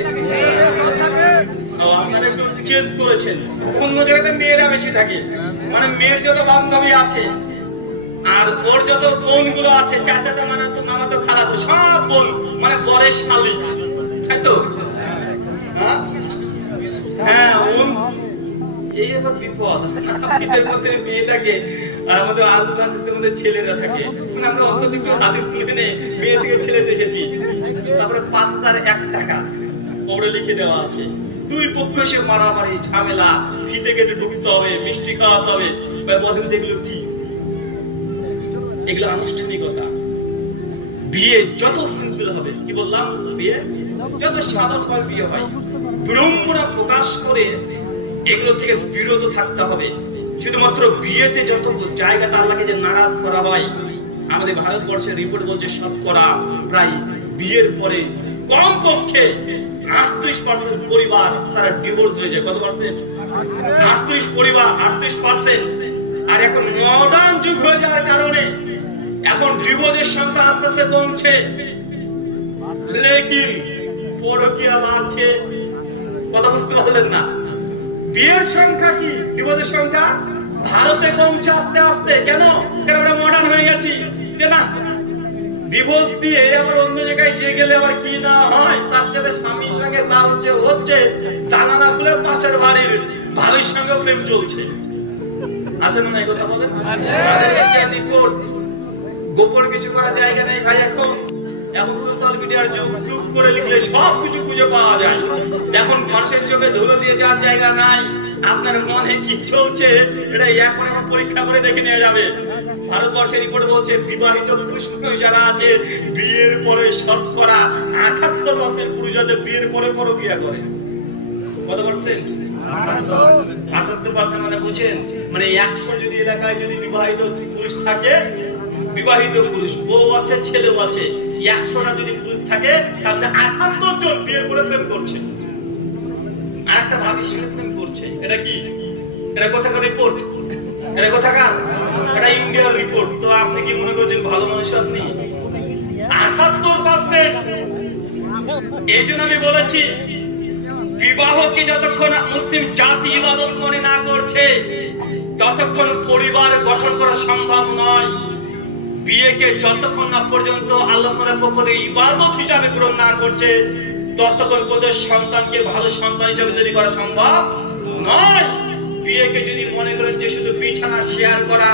আপনারা একটু চেঞ্জ করেছেন। অন্য জায়গাতে মেয়েরা বেশি থাকে। মানে মেয়ের যত বান্ধবী আছে আর ওর যত বোন গুলো আছে, চাচাটা মানে তো মামা তো খারাপ, সব বোন মানে বরের শালী, তাই তো? হ্যাঁ এই আবার বিপদ। শীতের মধ্যে মেয়েটাকে আমাদের আলু হাদিসের মধ্যে ছেলেরা থাকে। আমরা অন্যদিকে হাদিস মেনে মেয়ে থেকে ছেলেতে এসেছি। তারপরে 5001 টাকা ওরে লিখে দেওয়া আছে। দুই পক্ষ এসে মারামারি ঝামেলা, ফিতে কেটে ঢুকতে হবে, মিষ্টি খাওয়াতে হবে। বলেন এগুলো কি? এগুলো আনুষ্ঠানিকতা। বিয়ে যত সিম্পল হবে, কি বললাম, বিয়ে যত সাধারণ বিয়ে হয়, বিড়ম্বনা প্রকাশ করে এগুলো থেকে বিরত থাকতে হবে। শুধুমাত্র বিয়েতে যত জায়গাতে আল্লাহকে যে নারাজ করা হয়, আমাদের ভারতবর্ষের রিপোর্ট বলছে শতকরা প্রায় বিয়ের পরে কমপক্ষে 38% পরিবার তারা ডিভোর্স হয়ে যায়। কত পার্সেন্ট? 38 পরিবার, 38%। আর এখন মডার্ন যুগ হয়ে যাওয়ার কারণে এখন ডিভোর্সের সংখ্যা আস্তে আস্তে কমছে, লেকিন পরকীয়া বাড়ছে। কথা বুঝতে পারলেন না? বিয়ের সংখ্যা কি ডিভোর্সের সংখ্যা ভারতে কমছে আস্তে আস্তে। কেন? কারণ আমরা মডার্ন হয়ে গেছি। কেন ডিভোর্স দিয়ে আবার অন্য জায়গায় যে গেলে আবার কি না হয়, তার সাথে স্বামীর সঙ্গে যা হচ্ছে জানানা খুলে পাশের বাড়ির ভাবির সঙ্গে প্রেম চলছে। আছে না এই কথা বলেন? রিপোর্ট গোপন কিছু করার জায়গা নেই ভাই। এখন সোশ্যাল মিডিয়ার যুগ, টুক করে লিখলে সবকিছু খুঁজে পাওয়া যায়। এখন মানুষের চোখে ধুলো দিয়ে যাওয়ার জায়গা নাই। আপনার মনে কি চলছে এটা এখন পরীক্ষা করে দেখে নিয়ে যাবে। ভারতবর্ষের রিপোর্ট বলছে বিবাহিত পুরুষ যারা আছে বিয়ের পরে শতকরা 78% পুরুষ আছে বিয়ের পরে পরকীয়া করে। কত পার্সেন্ট? 78%। মানে বুঝেন, মানে 100 যদি এলাকায় যদি বিবাহিত পুরুষ থাকে, বিবাহিত পুরুষ বউ আছে ছেলেও আছে, 100টা যদি পুরুষ থাকে তাহলে 78 জন বিয়ের পরে প্রেম করছে, আর একটা ভাবির সঙ্গে প্রেম করছে। এটা কি? এটা কোথাকার রিপোর্ট? এটা কোথাকার? এটা ইন্ডিয়ার রিপোর্ট। তো আপনি কি মনে করছেন ভালো মানুষ আপনি? 78%। এই জন্য আমি বলেছি বিবাহকে যতক্ষণ মুসলিম জাতি ইবাদত মনে না করছে ততক্ষণ পরিবার গঠন করা সম্ভব নয়। বিয়েকে যতক্ষণ না পর্যন্ত আল্লাহ তাআলার পক্ষ থেকে ইবাদত হিসাবে গ্রহণ না করছে ততক্ষণ পর্যন্ত সন্তানকে ভালো সন্তান হিসাবে তৈরি করা সম্ভব নয়। বিয়েকে যদি মনে করেন যে শুধু বিছানা শেয়ার করা,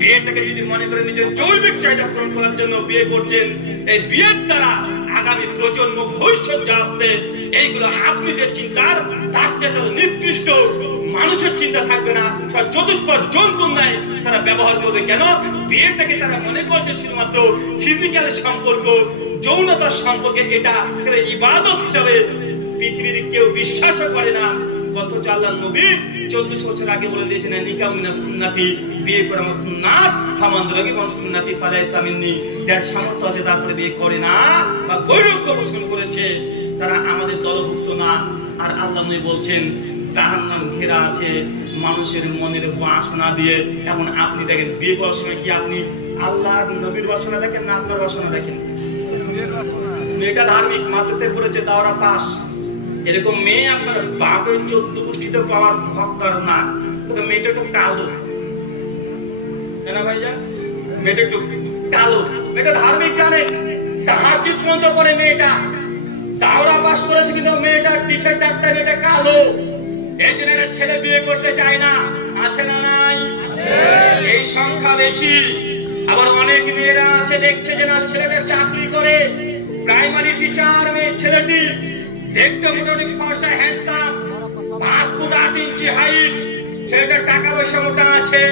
বিয়েটাকে যদি মনে করেন নিজের জৈবিক চাহিদা পূরণ করার জন্য বিয়ে করছেন, এই বিয়ের দ্বারা আগামী প্রজন্ম ভবিষ্যৎ যা আসবে এইগুলো আপনি যে চিন্তার তার চেয়ে নিকৃষ্ট মানুষের চিন্তা থাকবে না। চতুষ্পদ জন্তুর নাই তারা ব্যবহার করবে। কেন? বিয়েটাকে তারা মনে করছে শুধুমাত্র ফিজিক্যাল সম্পর্ক, যৌনতার সম্পর্কে। এটা ইবাদত হিসাবে পৃথিবীর কেউ বিশ্বাস করে না। অথচ আল্লাহর নবী 1400 বছর আগে বলে দিয়েছেন নিকাহ মিনাস সুন্নতি, বিয়ে করা আমার সুন্নাত, ফামান রাগি মান সুন্নতি ফালাইসা মিন্নি। যার সামর্থ্য আছে তারপরে বিয়ে করে না বা বৈরাগ্য পোষণ করেছে তারা আমাদের দলভুক্ত না। আর আল্লাহ নবী বলছেন জাহান্নাম ঘেরা আছে মানুষের মনের বাসনা দিয়ে। এখন আপনি দেখেন বিয়ে করার সময় কি আপনি আল্লাহর নবীর বাসনা দেখেন না আপনার বাসনা দেখেন? মেয়েটা ধার্মিক, মাদ্রাসায় পড়েছে, দাওরা পাস। এরকম মেয়ে আপনার বাপের 14 গোষ্ঠীতে পাওয়ার হকদার না। কিন্তু মেয়েটা একটু কালো, না ভাইজান? মেয়েটা একটু কালো, মেয়েটা ধার্মিক, জানে তাহাজ্জুদ পর্যন্ত পড়ে মেয়েটা, দাওরা পাস করেছে, কিন্তু মেয়েটা ডিফেক্ট ডাক্তার, মেয়েটা কালো। এই জন্য ছেলে বিয়ে করতে চায় না। আছে না নাই? এই সংখ্যা বেশি। আবার অনেক মেয়েরা আছে দেখছে যে না ছেলেটা চাকরি করে, প্রাইমারি টিচার, মেয়ে ছেলেটি দেখতে মোটামুটি ফর্সা, হ্যান্ডসাম, 5 ফুট 8 ইঞ্চি হাইট, ছেলেটার টাকা পয়সা মোটা আছে,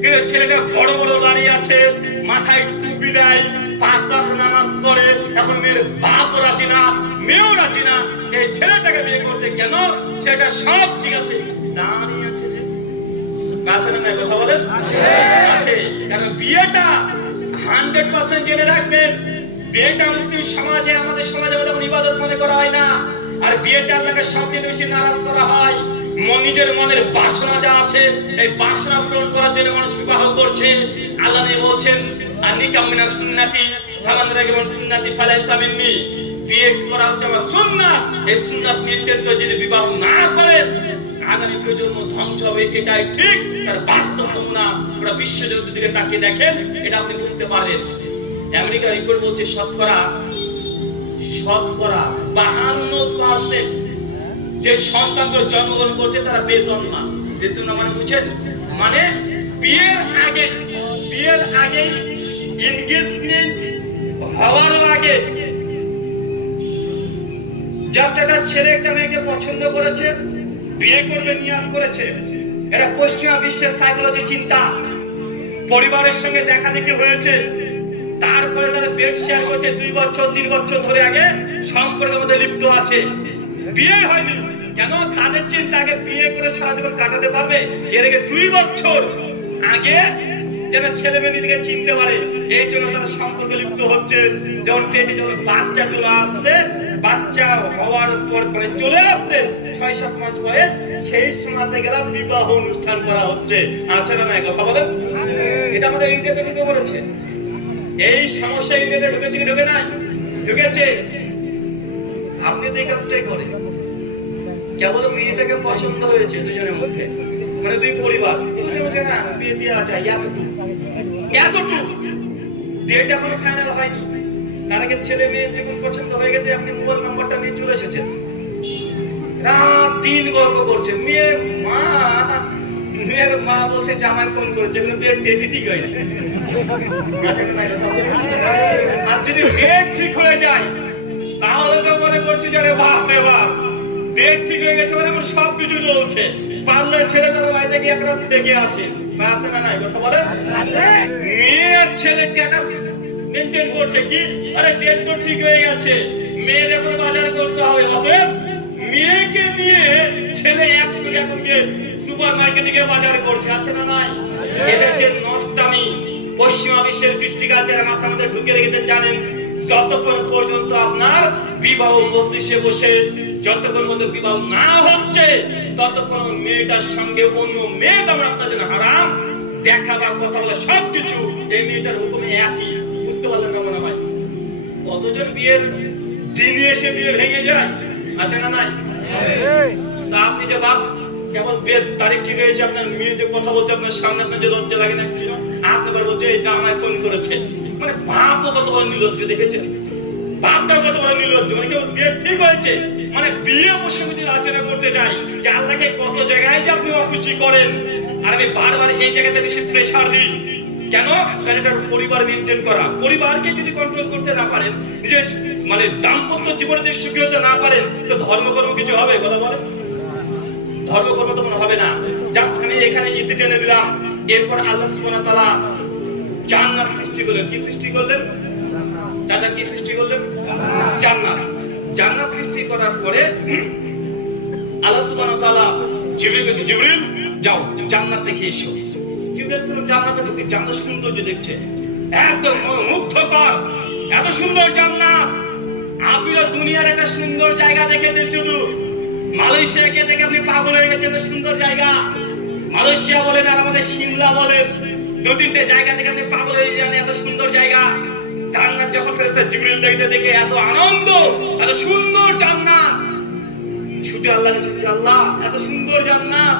কিন্তু ছেলেটা বড় বড় দাড়ি আছে, মাথায় টুপি দেয়, 5 ওয়াক্ত নামাজ পড়ে। এখন মেয়ের বাপও রাজি না, মেয়েও রাজি না এই ছেলেটাকে বিয়ে করতে। কেন? ছেলেটা সব ঠিক আছে, দাঁড়িয়ে আছে যে আছে না? কথা বলেন আছে। কারণ বিয়েটা 100% জেনে রাখবেন, বিয়েটা মুসলিম সমাজে, আমাদের সমাজে ইবাদত মনে করা হয় না। আর বিয়েটা আল্লাহকে সবচেয়ে বেশি নারাজ করা হয়। নিজের মনের বাসনা যা আছে, এই বাসনা পূরণ করার জন্য মানুষ বিবাহ করছে। আল্লাহ বলছেন আনিকাম মিনাস সুন্নতি ফামান রাগিবা সুন্নতি ফালাইসা মিন্নি। বিয়ে করা হচ্ছে আমার সুন্নাত। এই সুন্নাত মেইনটেইন করে যদি বিবাহ না করে আগামী প্রজন্ম ধ্বংস হবে, এটাই ঠিক। তার বাস্তব নমুনা পুরো বিশ্বজগতের দিকে তাকিয়ে দেখেন, এটা আপনি বুঝতে পারবেন। আমেরিকার রিপোর্ট বলছে শতকরা 52% যে সন্তানগুলো জন্মগ্রহণ করছে তারা বেজন্মা। বেজন্মা মানে বুঝছেন? মানে বিয়ের আগে এনগেজমেন্ট হওয়ার আগে জাস্ট একটা ছেলে একটা মেয়েকে পছন্দ করেছে, বিয়ে করবে নিয়ত করেছে। এটা পশ্চিমা বিশ্বের সাইকোলজি চিন্তা। পরিবারের সঙ্গে দেখা দেখি হয়েছে, তারপরে তারা বেড শেয়ার করছে, 2 বছর 3 বছর ধরে আগে সম্পর্কের মধ্যে লিপ্ত আছে, বিয়ে হয়নি। কেন? তাদের চিন্তা আগে বিয়ে করে সারা জীবন কাটাতে পারবে, এর আগে 2 বছর আগে যেন ছেলে মেয়েদেরকে চিনতে পারে। এই জন্য তারা সম্পর্কে লিপ্ত হচ্ছে। যখন পেটে যখন বাচ্চা চলে আসছে, বাচ্চা হওয়ার পর মানে চলে আসছে 6-7 মাস বয়স, সেই সময় থেকে বিবাহ অনুষ্ঠান করা হচ্ছে। আছে না? কথা বলেন। এটা আমাদের ইন্ডিয়াতে ঢুকে পড়েছে। এই সমস্যা ইন্ডিয়াতে ঢুকেছে কি ঢুকে নাই? ঢুকেছে। আপনি তো এই কাজটাই করেন। কেবল মেয়েটাকে পছন্দ হয়েছে দুজনের মধ্যে, মানে 2 পরিবার না বিয়ে দেওয়া যায়, এতটুকু ডেট এখনো ফাইনাল হয়নি। তার আগে ছেলে মেয়ে যখন পছন্দ হয়ে গেছে, আপনি মোবাইল নাম্বারটা নিয়ে চলে এসেছেন, রাত দিন গল্প করছেন। মেয়ের মা বলছে জামাই ফোন করেছে, বিয়ের ডেটই ঠিক হয়নি। আর যদি ডেট ঠিক হয়ে যায় তাহলে তো মনে করছি যে বাপ রে বাপ, ডেট ঠিক হয়ে গেছে মানে আমার সবকিছু চলছে। পারলে ছেলে তারা বাইরে গিয়ে একটা থেকে আসে, আছে না? নাই কথা বলেন। মেয়ের ছেলে মেনটেন করছে কি, আরে ডেট তো ঠিক হয়ে গেছে, মেয়ের এখন বাজার করতে হবে। অতএব মেয়েকে নিয়ে ছেলে একসঙ্গে এখন গিয়ে সুপার মার্কেটে গিয়ে বাজার করছে। আছে না? নাই। এটা হচ্ছে নষ্টামি। পশ্চিমা বিশ্বের কৃষ্টিকাল যারা মাথার মধ্যে ঢুকে রেখেছেন জানেন, যতক্ষণ পর্যন্ত আপনার বিবাহ মজলিসে বসে যতক্ষণ পর্যন্ত বিবাহ না হচ্ছে, ততক্ষণ মেয়েটার সঙ্গে অন্য মেয়ে আমরা আপনার জন্য হারাম। দেখা বা কথা বলা সবকিছু এই মেয়েটার হুকুমে একই। বুঝতে পারলেন না মনে হয়? কতজন বিয়ের দিনে এসে বিয়ে ভেঙে যায়। আছে না? নাই। তা আপনি যে বাপ, কেবল বিয়ের তারিখ ঠিক হয়েছে, আপনার মেয়ে যে কথা বলছে আপনার সামনে আপনার যে লজ্জা লাগে না ছিল, আপনার বলছে এই জামাই ফোন করেছে। মানে বাপও কত বড় নির্লজ্জ, দেখেছেন? বাপটা কত বড় নির্লজ্জ। মানে কেবল বিয়ে ঠিক হয়েছে, মানে বিয়ে প্রসঙ্গে যদি আলোচনা করতে যাই যে আল্লাহকে কত জায়গায় যে আপনি অখুশি করেন, আর আমি বারবার এই জায়গাতে বেশি প্রেশার দিই। কেন? কারণ এটা পরিবার মেনটেন করা। পরিবারকে যদি কন্ট্রোল করতে না পারেন, নিজের মানে দাম্পত্য জীবনে যে সুখী হতে না পারেন, তো ধর্মকর্ম কিছু হবে? কথা বলেন। ধর্মকর্ম তো মনে হবে না। জাস্ট আমি এখানে ইতি টেনে দিলাম। এরপর আল্লাহ সুবহানাহু ওয়া তাআলা জান্নাত সৃষ্টি করলেন। কি সৃষ্টি করলেন? চাচা কি সৃষ্টি করলেন? জান্নাত। জান্নাত সৃষ্টি করার পরে আল্লাহ সুবহানাহু ওয়া তাআলা জিবরিলকে, জিবরিল যাও জান্নাত দেখে এসো। জিবরিল সাহেব জান্নাতে ঢুকে জান্নাত সৌন্দর্য দেখছে, একদম মুগ্ধকর, এত সুন্দর জান্নাত। আপনি দুনিয়ার একটা সুন্দর জায়গা দেখেছেন, শুধু মালয়েশিয়াকে দেখে আপনি পাগল হয়ে গেছেন। সুন্দর জায়গা মালয়েশিয়া বলেন আর আমাদের সিমলা বলেন, 2-3টে জায়গা থেকে আপনি পাগল হয়ে যান, এত সুন্দর জায়গা। জান্নাত যখন ফেরেশতা জিবরিল দেখতে দেখে এত আনন্দ, এত সুন্দর জান্নাত, ছুটে আল্লাহর কাছে, আল্লাহ এত সুন্দর জান্নাত,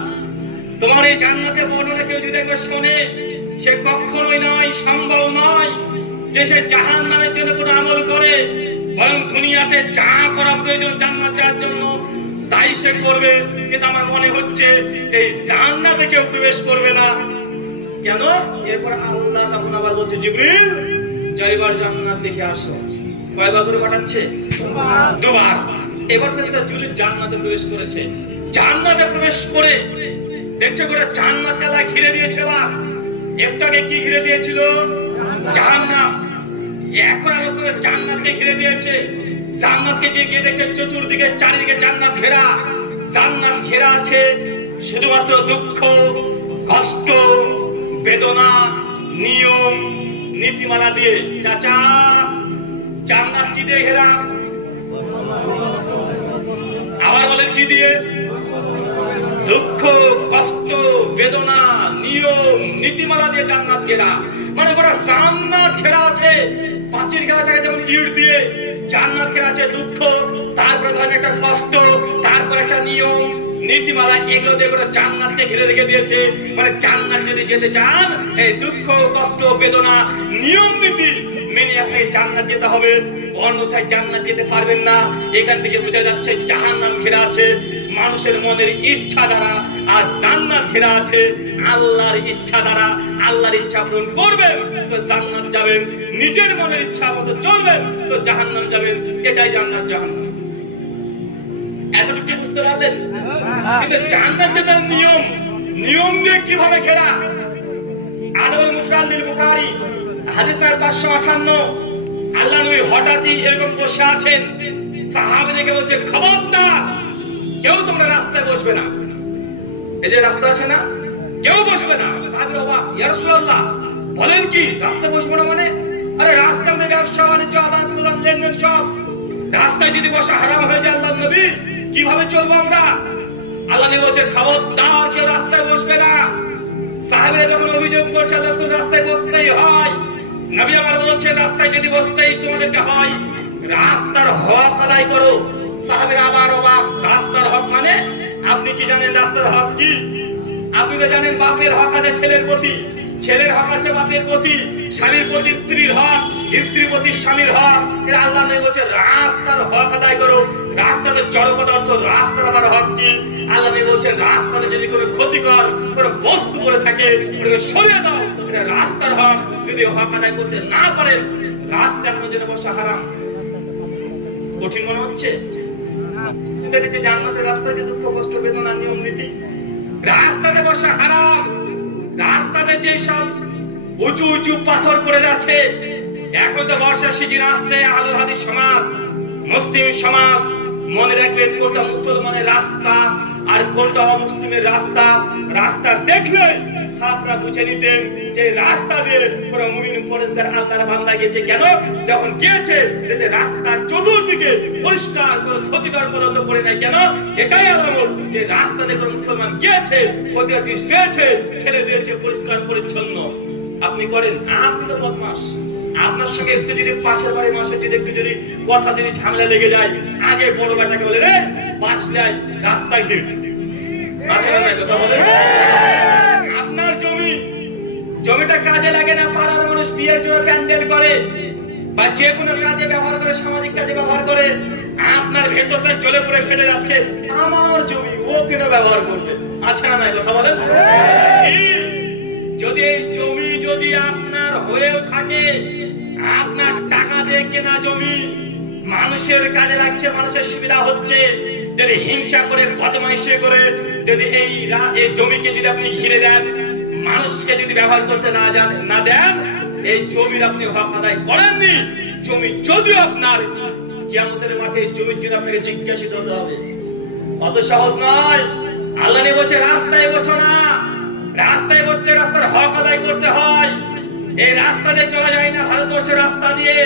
তোমার এই জান্নাতের বর্ণনা কেউ যদি একবার শোনে, সে কখনোই নয়, সম্ভব নয় যে সে জাহান্নামের জন্য কোনো আমল করে, বরং দুনিয়াতে যা করা প্রয়োজন জান্নাত যাওয়ার জন্য তাই সে করবে। কিন্তু আমার মনে হচ্ছে এই জান্নাতে কেউ প্রবেশ করবে না। কেন? এরপর আল্লাহ তখন আবার বলছে, জিবরিল জয়বার জান্নাত দেখে আসো। কয়বার করে পাঠাচ্ছে? দুবার। এবার ফেরেশতা জিবরিল জান্নাতে প্রবেশ করেছে। জান্নাতে প্রবেশ করে দেখছো করে জান্নাত তালা ঘিরে দিয়েছে। আবার একটাকে কি ঘিরে দিয়েছিল? জাহান্নাম। এখন আলোচনা জান্নাতকে ঘিরে দিয়েছে। জান্নাতকে যে গিয়ে দেখছে চতুর্দিকে চারিদিকে জান্নাত ঘেরা। জান্নাত ঘেরা আছে শুধুমাত্র দুঃখ, কষ্ট, বেদনা, নিয়ম, নীতিমালা দিয়ে। চাচা, জান্নাত কি দিয়ে ঘেরা? আবার বলেন কি দিয়ে? দুঃখ, কষ্ট, বেদনা, নিয়ম, নীতিমালা দিয়ে জান্নাত ঘেরা। মানে গোটা জান্নাত ঘেরা আছে। পাঁচির ঘেরা থাকে যেমন ইট দিয়ে, জান্নাত ঘেরা আছে দুঃখ, তারপরে ধরেন একটা কষ্ট, তারপর একটা নিয়ম, নীতিমালা, এগুলো দিয়ে গোটা জান্নাতকে ঘিরে রেখে দিয়েছে। মানে জান্নাত যদি যেতে চান, এই দুঃখ, কষ্ট, বেদনা, নিয়ম, নীতি মেনে আপনি জান্নাত যেতে হবে, অন্যথায় জান্নাত যেতে পারবেন না। এখান থেকে বোঝা যাচ্ছে জাহান্নাম ঘেরা আছে মানুষের মনের ইচ্ছা দ্বারা, আর জান্নাত ঘেরা আছে আল্লাহর ইচ্ছা দ্বারা। আল্লাহর ইচ্ছা পূরণ করবেন তো জান্নাত যাবেন, নিজের মনের ইচ্ছা মতো চলবেন তো জাহান্নাম যাবেন। এটাই জান্নাত জাহান্নাম। এতটুকু বুঝতে পারলেন? কিন্তু জান্নাত যেটা নিয়ম, নিয়ম দিয়ে কিভাবে ঘেরা? আদবুল মুফরাদ বিল বুখারী হাদিস নাম্বার 558। আল্লাহ নবী হঠাৎই এরকম বসে আছেন, সাহাবীদেরকে বলছে, খবরদার কেউ তোমরা রাস্তায় বসবে না। এই যে রাস্তা আছে না, কেউ বসবে না। সাহাবীরা অবাক, ইয়া রাসূলুল্লাহ বলেন কি রাস্তায় বসবো না মানে? আরে রাস্তার মধ্যে ব্যবসা বাণিজ্য, আদান প্রদান, লেনদেন সব। রাস্তায় যদি বসা হারাম হয়ে যায় আল্লাহর নবী, কিভাবে চলবো আমরা? আল্লাহ নবী বলছে, খবরদার কেউ রাস্তায় বসবে না। সাহাবীরা যখন অভিযোগ করছে রাসূল রাস্তায় বসতেই হয়, নবী আমার বলছেন রাস্তায় যদি বসতেই তোমাদেরকে হয়, রাস্তার হক আদায় করো। সাহাবীরা আবার অবাক, রাস্তার হক মানে? আপনি কি জানেন রাস্তার হক কি? আপনি তো জানেন বাপের হক আছে ছেলের প্রতি, ছেলের হক আছে বাপের প্রতি, স্বামীর প্রতি স্ত্রীর হক, স্ত্রীর প্রতি স্বামীর হক। আল্লাহ নবী বলছে রাস্তার হক আদায় করো। রাস্তাতে জড় পদার্থ, রাস্তার আবার হক কি? আল্লাহ নবী বলছেন রাস্তাতে যদি কোনো ক্ষতিকর কোনো বস্তু পড়ে থাকে ওটাকে সরিয়ে দাও, এটা রাস্তার হক। যদি হক আদায় করতে না পারেন, রাস্তায় আপনার জন্য বসা হারাম। কঠিন মনে হচ্ছে? যে জান্নাতের রাস্তায় যে দুঃখ, কষ্ট, বেদনা, নিয়ম, নীতি, রাস্তাতে বসা হারাম। রাস্তাতে যে সব উঁচু উঁচু পাথর পড়ে যাচ্ছে। এখন তো বর্ষার সিজন আসছে, আহলুল হাদিস সমাজ, মুসলিম সমাজ মনে রাখবেন কোনটা মুসলমানের রাস্তা আর কোনটা অমুসলিমের রাস্তা। রাস্তা দেখলে সাহাবরা বুঝে নিতেন যে রাস্তা দিয়ে পুরো মুমিন পরেশগার আল্লাহর বান্দা গেছে। কেন? যখন গিয়েছে যে রাস্তার চতুর্দিকে পরিষ্কার কোনো ক্ষতিকর পদার্থ পড়ে নাই। কেন? এটাই আলামত যে রাস্তাতে কোনো মুসলমান গিয়েছে, ক্ষতিকর জিনিস পেয়েছে, ফেলে দিয়েছে পরিষ্কার পরিচ্ছন্ন। আপনি করেন? আপনি তো বদমাস। আপনার সঙ্গে একটু যদি পাশের বাড়ি মাসে যদি একটু যদি কথা যদি ঝামেলা লেগে যায়, আগে বড় বেটাকে বলে, রে বাঁচলে রাস্তায় গিয়ে কথা বলে। আপনার জমি, জমিটা কাজে লাগে না, পাড়ার মানুষ বিয়ের জন্য প্যান্ডেল করে বা যে কোনো কাজে ব্যবহার করে, সামাজিক কাজে ব্যবহার করে, আপনার ভেতরটা জ্বলে পড়ে ফেটে যাচ্ছে। আমার জমি ও কেন ব্যবহার করবে? আচ্ছা না, কথা বলেন। যদি এই জমি যদি আপনার হয়েও থাকে, আপনার টাকা দিয়ে কেনা জমি, মানুষের কাজে লাগছে, মানুষের সুবিধা হচ্ছে, যদি হিংসা করে, বদমাইশি করে যদি এই জমিকে যদি আপনি ঘিরে দেন, মানুষকে যদি ব্যবহার করতে না দেন, এই জমির আপনি হক আদায় করেননি। জমি যদিও আপনার, কিয়ামতের মাঠে জমির জন্য আপনাকে জিজ্ঞাসিত হতে হবে। অত সহজ নয়। আল্লাহ বলছে রাস্তায় বসো না। রাস্তায় বসতে রাস্তার হক আদায় করতে হয়। এই রাস্তা দিয়ে চলা যায় না ভারতবর্ষের রাস্তা দিয়ে,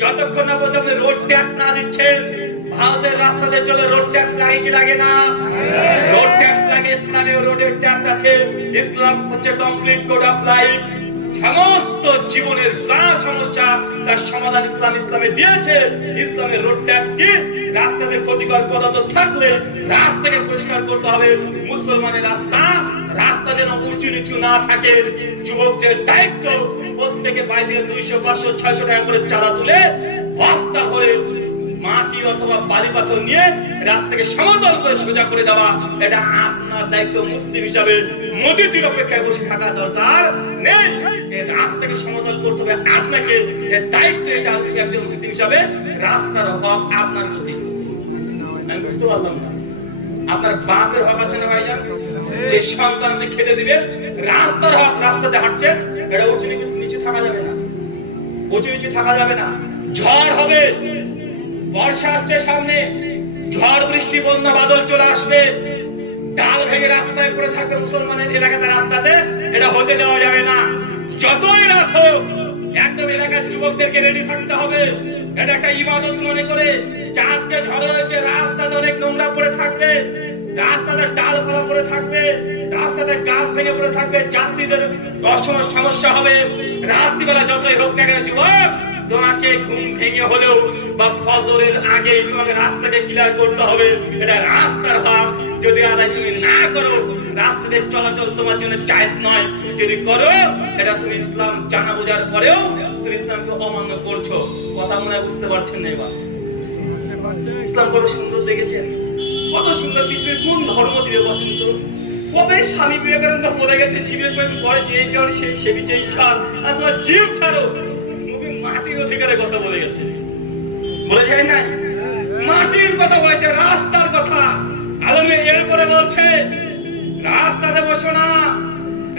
যতক্ষণ না পর্যন্ত রোড ট্যাক্স না দিচ্ছেন। ভারতের রাস্তাতে চলে রোড ট্যাক্স লাগে কি লাগে না? রোড ট্যাক্স লাগে। ইসলামে রোডের ট্যাক্স আছে। ইসলাম হচ্ছে কমপ্লিট কোড অফ লাইফ। সমস্ত জীবনের যা সমস্যা তার সমাধান ইসলামে দিয়েছে। ইসলামের রোড ট্যাক্স কি? রাস্তাতে ক্ষতিকর পদার্থ থাকলে রাস্তাকে পরিষ্কার করতে হবে। মুসলমানের রাস্তা যেন উঁচু নিচু না থাকে। যুবকদের দায়িত্ব প্রত্যেকের বাড়ি থেকে 200, 500, 600 টাকা করে চাঁদা তুলে বস্তা করে মাটি অথবা বালি পাথর নিয়ে রাস্তাকে সমতল করে সোজা করে দেওয়া। এটা আপনার দায়িত্ব। মুসলিম হিসাবে মোদিজির অপেক্ষায় বসে থাকা দরকার নেই। রাস্তাকে সমতল করতে হবে আপনাকে। এর দায়িত্ব এটা। একজন মুসলিম হিসাবে রাস্তার হক আপনার প্রতি। আমি বুঝতে পারলাম না, আপনার বাপের হক আছে না ভাইজান? যে সন্তানকে খেতে দিবে, রাস্তার হক। রাস্তাতে হাঁটছেন, এটা উঁচু নিচু থাকা যাবে না, উঁচু নিচু থাকা যাবে না। ঝড় হবে, বর্ষা আসছে সামনে, ঝড় বৃষ্টি বন্যা বাদল চলে আসবে, ডাল ভেঙে রাস্তায় পড়ে থাকবে মুসলমানের এলাকাতে, রাস্তাতে। এটা হতে দেওয়া যাবে না। যতই রাত হোক একদম এলাকার যুবকদেরকে রেডি থাকতে হবে। এটা একটা ইবাদত মনে করে যে আজকে ঝড় হয়েছে, রাস্তাতে অনেক নোংরা পড়ে থাকবে, রাস্তাতে ডালপালা পড়ে থাকবে, রাস্তাতে গাছ ভেঙে পড়ে থাকবে, যাত্রীদের সমস্যা হবে। রাত্রিবেলা যতই হোক না কেন যুবক, তোমাকে ঘুম ভেঙে হলেও বা ফজরের আগেই তোমাকে রাস্তাকে ক্লিয়ার করতে হবে। এটা রাস্তার হক। যদি আদায় তুমি না করো, রাস্তাতে চলাচল তোমার জন্য জায়েজ নয়। যদি করো, এটা তুমি ইসলাম জানা বোঝার পরেও তুমি ইসলামকে অমান্য করছো। কথা মনে হয় বুঝতে পারছেন না? এবার ইসলাম কত সুন্দর দেখেছেন, কত সুন্দর। পৃথিবীর কোন ধর্ম দিবে বলেন তো? কবে স্বামী বিবেকানন্দ বলে গেছে, জীবের পরে যে জন সে বিচে ঈশ্বর, আর তোমার জীব ছাড়ো। মাটির অধিকারের কথা বলে গেছে, বলে যায় না? মাটির কথা বলেছে, রাস্তার কথা। আলমে এরপরে বলছে রাস্তাতে বসো না।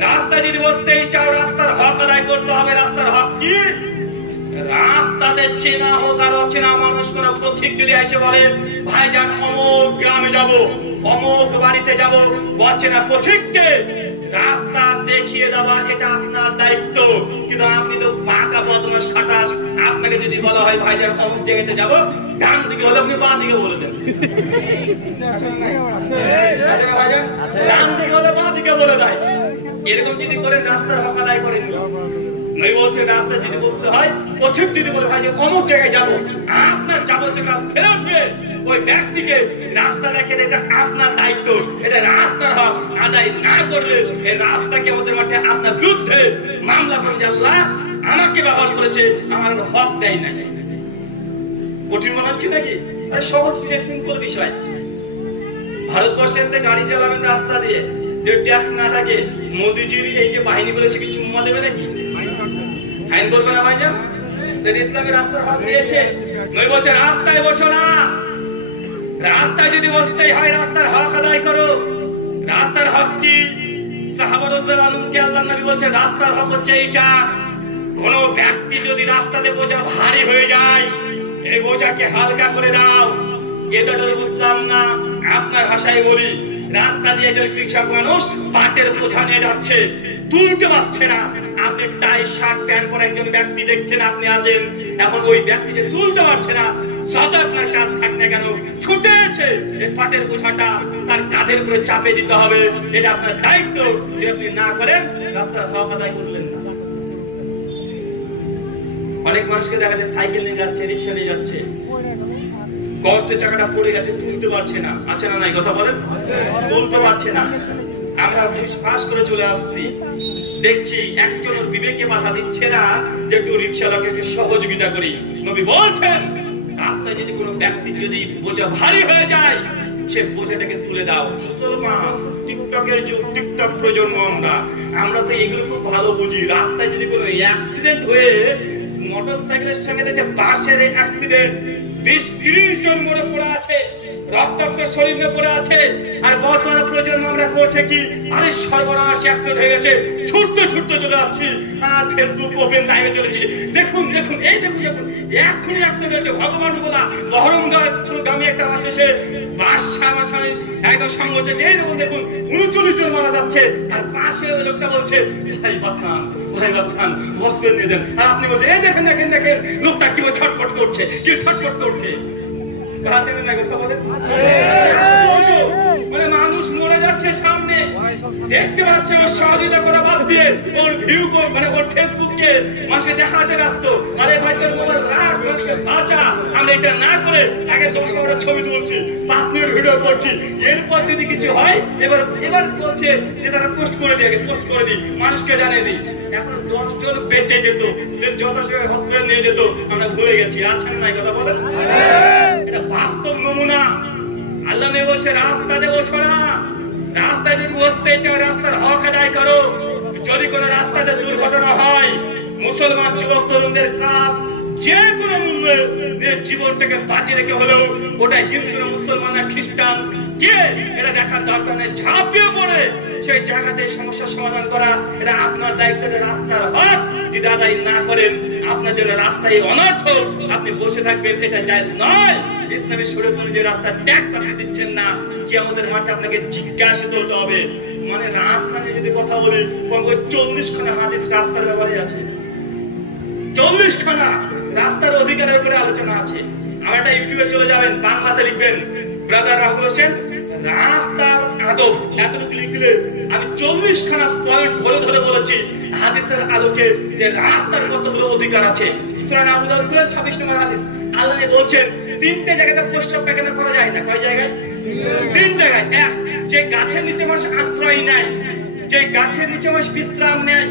রাস্তা যদি বসতেই চাও, রাস্তার হক আদায় করতে হবে। রাস্তার হক কি? রাস্তাতে চেনা হোক আর অচেনা মানুষ কোন পথিক যদি এসে বলে ভাইজান অমুক গ্রামে যাব, অমুক বাড়িতে যাব, অচেনা পথিককে রাস্তা দেখিয়ে দেওয়া এটা আপনার দায়িত্ব। কিন্তু আপনি তো পাকা বদমাশ খাটাস। আপনাকে যদি বলা হয় ভাইজান অমুক জায়গাতে যাব, ডান দিকে হলে আপনি বাঁ দিকে বলে দেন। ডান দিকে হলে বাঁ দিকে বলে দেয়। এরকম যদি করেন রাস্তার হক আদায় করেন। নই বলছে রাস্তা যদি বসতে হয়, পথিক যদি বলে ভাই যে অমুক জায়গায় যাবো, আপনার যাবতীয় কাজ ফেলে উঠবে ওই ব্যক্তিকে রাস্তা দেখে। এটা আপনার দায়িত্ব। এটা রাস্তার হক আদায় না করলে এই রাস্তাকে আমাদের মাঠে আপনার বিরুদ্ধে মামলা করে যে আল্লাহ আমাকে ব্যবহার করেছে, আমার হক দেয় নাই। কঠিন মনে হচ্ছে নাকি? সহজ বিষয়, সিম্পল বিষয়। ভারতবর্ষের গাড়ি চালাবেন রাস্তা দিয়ে, যে ট্যাক্স না থাকে, মোদিজির এই যে বাহিনী বলে সে কি চুম্মা দেবে নাকি? আইন করবে না ভাইজান? ইসলামের রাস্তার হক দিয়েছে। নই বলছে রাস্তায় বসো না। রাস্তায় যদি বসতেই হয়, রাস্তার হক আদায় করো। রাস্তার হক কি? সাহাবা রাদিয়াল্লাহু আনহুকে আল্লাহর নবী বলছে রাস্তার হক হচ্ছে এইটা। কোন ব্যক্তি যদি রাস্তাতে বোঝা ভারী হয়ে যায়, এই বোঝাকে হালকা করে দাও। এটা তো বুঝলাম না। আপনার ভাষায় বলি, রাস্তা দিয়ে একজন কৃষক মানুষ পাটের বোঝা নিয়ে যাচ্ছে, তুলতে পারছে না। আপনি টাই শার্ট প্যান্ট পরে একজন ব্যক্তি দেখছেন, আপনি আছেন, এখন ওই ব্যক্তি যে তুলতে পারছে না, যত আপনার কাজ থাক না কেন, ছুটে এসে এই পাটের বোঝাটা তার কাঁধের উপরে চাপে দিতে হবে। এটা আপনার দায়িত্ব। যদি আপনি না করেন, রাস্তার হক আদায় করলেন না। অনেক মানুষকে দেখা যায় সাইকেল নিয়ে যাচ্ছে, রিক্সা নিয়ে যাচ্ছে, গর্তের চাকাটা পড়ে গেছে, তুলতে পারছে না। আছে না নাই? কথা বলেন। তুলতে পারছে না। আমরা পাশ করে চলে আসছি, দেখছি একজনের বিবেকে বাধা দিচ্ছে না যে একটু রিক্সাওয়ালাকে একটু সহযোগিতা করি। নবী বলছেন রাস্তায় যদি কোনো ব্যক্তির যদি বোঝা ভারী হয়ে যায়, সে বোঝাটাকে তুলে দাও। মুসলমান, টিকটকের যুগ, টিকটক প্রজন্ম আমরা তো এগুলো খুব ভালো বুঝি। রাস্তায় যদি কোনো অ্যাক্সিডেন্ট হয়ে মোটরসাইকেলের সঙ্গে দেখে বাসের অ্যাক্সিডেন্ট, 20-30 জন মরে পড়ে আছে, রক্তাক্ত শরীরে পড়ে আছে। আর বর্তমানে প্রজন্ম আমরা করছে কি, আরে সর্বনাশ, অ্যাক্সিডেন্ট হয়ে গেছে, ছুটতে ছুটতে চলে যাচ্ছি, আর ফেসবুক ওপেন লাইভে চলেছি, দেখুন দেখুন, এই দেখুন দেখুন, এখনই অ্যাক্সিডেন্ট হয়েছে। ভগবান বলা বহরমগামী একটা বাস এসে বাস সামনে একদম সংঘর্ষে, এই দেখুন দেখুন 39 জন মারা যাচ্ছে। আর পাশে লোকটা বলছে ভাই বাঁচান, ভাই বাঁচান, হসপিটাল নিয়ে যান। আর আপনি বলছেন এই দেখেন দেখেন দেখেন লোকটা কিভাবে ছটফট করছে, কি ছটফট করছে। মানে মানুষ মরে যাচ্ছে সামনে, দেখতে পাচ্ছে ওর সহযোগিতা করা বাদ দিয়ে ওর ভিউ মানে ওর ফেসবুককে মাসে দেখাতে ব্যস্ত। আরে ভাই তোর মোবাইল রাখ, বাঁচা। আমরা এটা না করে আগে 10 মিনিটের ছবি তুলছি, 5 মিনিট ভিডিও করছি, এরপর যদি কিছু হয় এবার বলছে যে তারা পোস্ট করে দিই, আগে পোস্ট করে দিই, মানুষকে জানিয়ে দিই। এখন 10 জন বেঁচে যেত, যথাসময়ে হসপিটাল নিয়ে যেত, আমরা ভুলে গেছি। আছে না নাই কথা বলেন? এটা বাস্তব নমুনা। আল্লাহ নেই বলছে রাস্তাতে বসো না, রাস্তায় যদি বসতে চাও রাস্তার হক আদায় করো। যদি কোনো রাস্তাতে দুর্ঘটনা হয়, মুসলমান যুবক তরুণদের কাজ যে কোনো মূল্যে জীবনটাকে বাঁচিয়ে রেখে হলেও ওটা হিন্দু না মুসলমান না খ্রিস্টান কে এটা দেখার দরকার নেই, ঝাঁপিয়ে পড়ে সেই জায়গাতে সমস্যার সমাধান করা এটা আপনার দায়িত্ব। রাস্তার হক যদি আদায় না করেন আপনার জন্য রাস্তায় অনর্থ আপনি বসে থাকবেন, এটা জায়েজ নয়। ইসলামের শরীয়ত অনুযায়ী রাস্তার ট্যাক্স আপনি দিচ্ছেন না, কিয়ামতের মাঠে আপনাকে জিজ্ঞাসিত হতে হবে। মানে রাস্তা নিয়ে যদি কথা বলি 40 খানা হাদিস রাস্তার ব্যাপারে আছে, 40 খানা রাস্তার অধিকারের উপরে আলোচনা আছে। আমরা ইউটিউবে চলে যাবেন, বাংলাতে লিখবেন ব্রাদার রাহুল হোসেন রাস্তার আদব, এতটুকু লিখলে আমি 40 খানা পয়েন্ট ধরে ধরে বলেছি হাদিসের আলোকে যে রাস্তার কতগুলো অধিকার আছে। সূরা আবু দাউদ 26 নম্বর হাদিস আল্লাহ বলছেন 3টে জায়গাতে প্রস্রাব পায়খানা করা যায় না। কয় জায়গায়? 3 জায়গায়। এক, যে গাছের নিচে মানুষ আশ্রয় নেয়, যে গাছের নিচে মানুষ বিশ্রাম নেয়।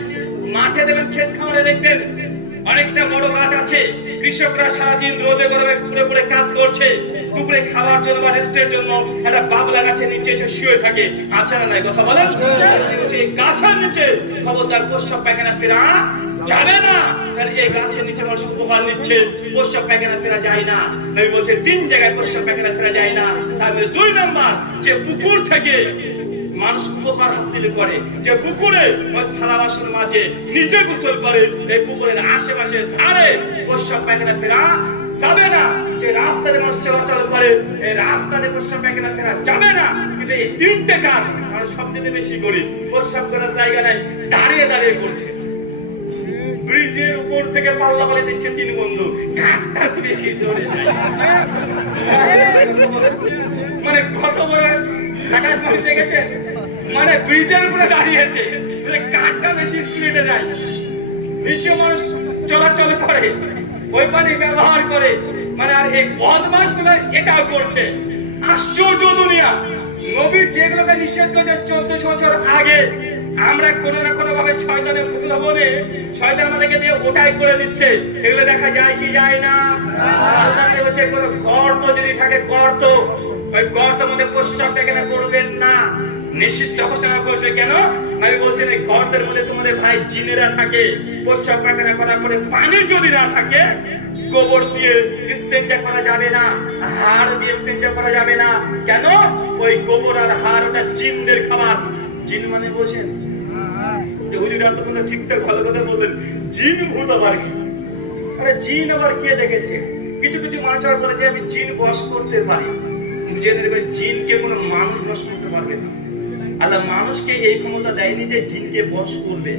মাঠে দেবেন, ক্ষেত খামারে দেখবেন অনেকটা বড় গাছ আছে, কৃষকরা সারাদিন রোদে গরমে ঘুরে ঘুরে কাজ করছে, দুপুরে খাওয়ার জন্য বা রেস্টের জন্য একটা বাবলা গাছের নিচে এসে শুয়ে থাকে। আছে না নাই কথা বলেন? গাছের নিচে খবরদার প্রস্রাব পায়খানা ফেরা যাবে না। এই গাছের নিচে মানুষ উপকার নিচ্ছে, প্রস্রাব পায়খানা ফেরা যায় না। নবী বলছে 3 জায়গায় প্রস্রাব পায়খানা ফেরা যায় না। তারপরে 2 নম্বর, যে পুকুর থেকে মানুষ উপকার হাসিল করে, যে পুকুরে থালা বাসন মাঝে নিজে গোসল করে, এই পুকুরের আশেপাশে ধারে প্রস্রাব পায়খানা ফেরা যাবে না। যে রাস্তাতে মানুষ চলাচল করে, এই রাস্তাতে প্রস্রাব পায়খানা ফেরা যাবে না। কিন্তু এই 3টে কাজ মানুষ সবচেয়ে বেশি করি, প্রস্রাব করার জায়গা নাই, দাঁড়িয়ে দাঁড়িয়ে করছে। ব্রিজের উপর থেকে পাল্লা পাল্লা দিচ্ছে 3 বন্ধু, ঘাটটা বেশি জোরে যায়। মানে কত বড় খাটাস মানুষ দেখেছেন? মানে ব্রিজের উপরে দাঁড়িয়েছে, কাঠটা বেশি স্পিডে যায়। নিচে মানুষ চলাচল করে, ওই পানি ব্যবহার করে। মানে আর এই বদমাস গুলো এটাও করছে। আশ্চর্য দুনিয়া। নবী যেগুলোকে নিষেধ করেছে 1400 বছর আগে, আমরা কোনো না কোনো ভাবে শয়তানের প্রলোভনে শয়তান আমাদেরকে দিয়ে ওটাই করে দিচ্ছে। এগুলো দেখা যায় কি যায় না? আল্লাহ বলেছে কোনো গর্ত যদি থাকে, গর্ত, ওই গর্তের মধ্যে প্রস্রাব পায়খানা করবেন না, নিষিদ্ধ ঘোষণা করেছে। কেন? আমি বলছেন এই গর্তের মধ্যে তোমাদের ভাই জিনেরা থাকে, প্রস্রাব পায়খানা করার পরে পানি যদি না থাকে গোবর দিয়ে ইস্তেঞ্জা করা যাবে না, হাড় দিয়ে ইস্তেঞ্জা করা যাবে না। কেন? ওই গোবর আর হাড় ওটা জিনদের খাবার। জিন মানে বোঝেন? হুজুর এতক্ষণ ঠিকঠাক ভালো কথা বলবেন, জিন ভূত আবার কি? আরে জিন আবার কে দেখেছে? কিছু কিছু মানুষ আবার বলে যে আমি জিন বশ করতে পারি। জেনে নেবেন জিনকে কোনো মানুষ বশ করতে পারবে না। আল্লাহ মানুষকে এই ক্ষমতা দেয়নি যে জিনকে বশ করবে।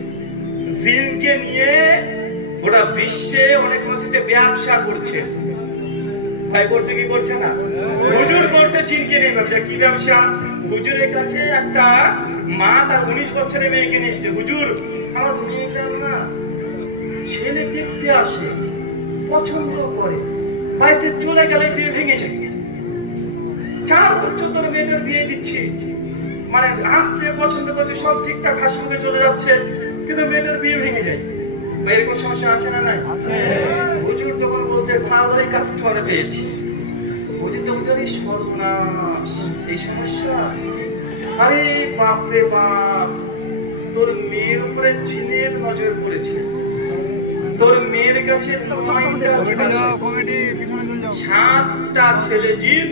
জিনকে নিয়ে গোটা বিশ্বে অনেক মানুষ ব্যবসা করছে। ভাই করছে কি করছে না? হুজুর করছে জিনকে নিয়ে ব্যবসা। কি ব্যবসা? হুজুরের কাছে একটা মা তার 19 বছরের মেয়েকে নিয়ে এসছে, হুজুর আমার মেয়েটা না ছেলে দেখতে আসে, পছন্দ করে, বাড়িতে চলে গেলে বিয়ে ভেঙে যায়। 4 বছর ধরে মেয়েটার বিয়ে দিচ্ছি, মানে আসছে, পছন্দ করছে, সব ঠিকঠাক হাসি মুখে চলে যাচ্ছে, কিন্তু মেয়েটার বিয়ে ভেঙে যায়। এরকম সমস্যা আছে না নাই? হুজুর তখন বলছে ভালোই কাজ করে পেয়েছি। হুজুর তো বলছে সর্বনাশ, এই সমস্যা? আরে বাপরে বাপ, তোর মেয়ের উপরে জিনের নজর পড়েছে। তোর মেয়ের কাছে 7টা ছেলে জিন,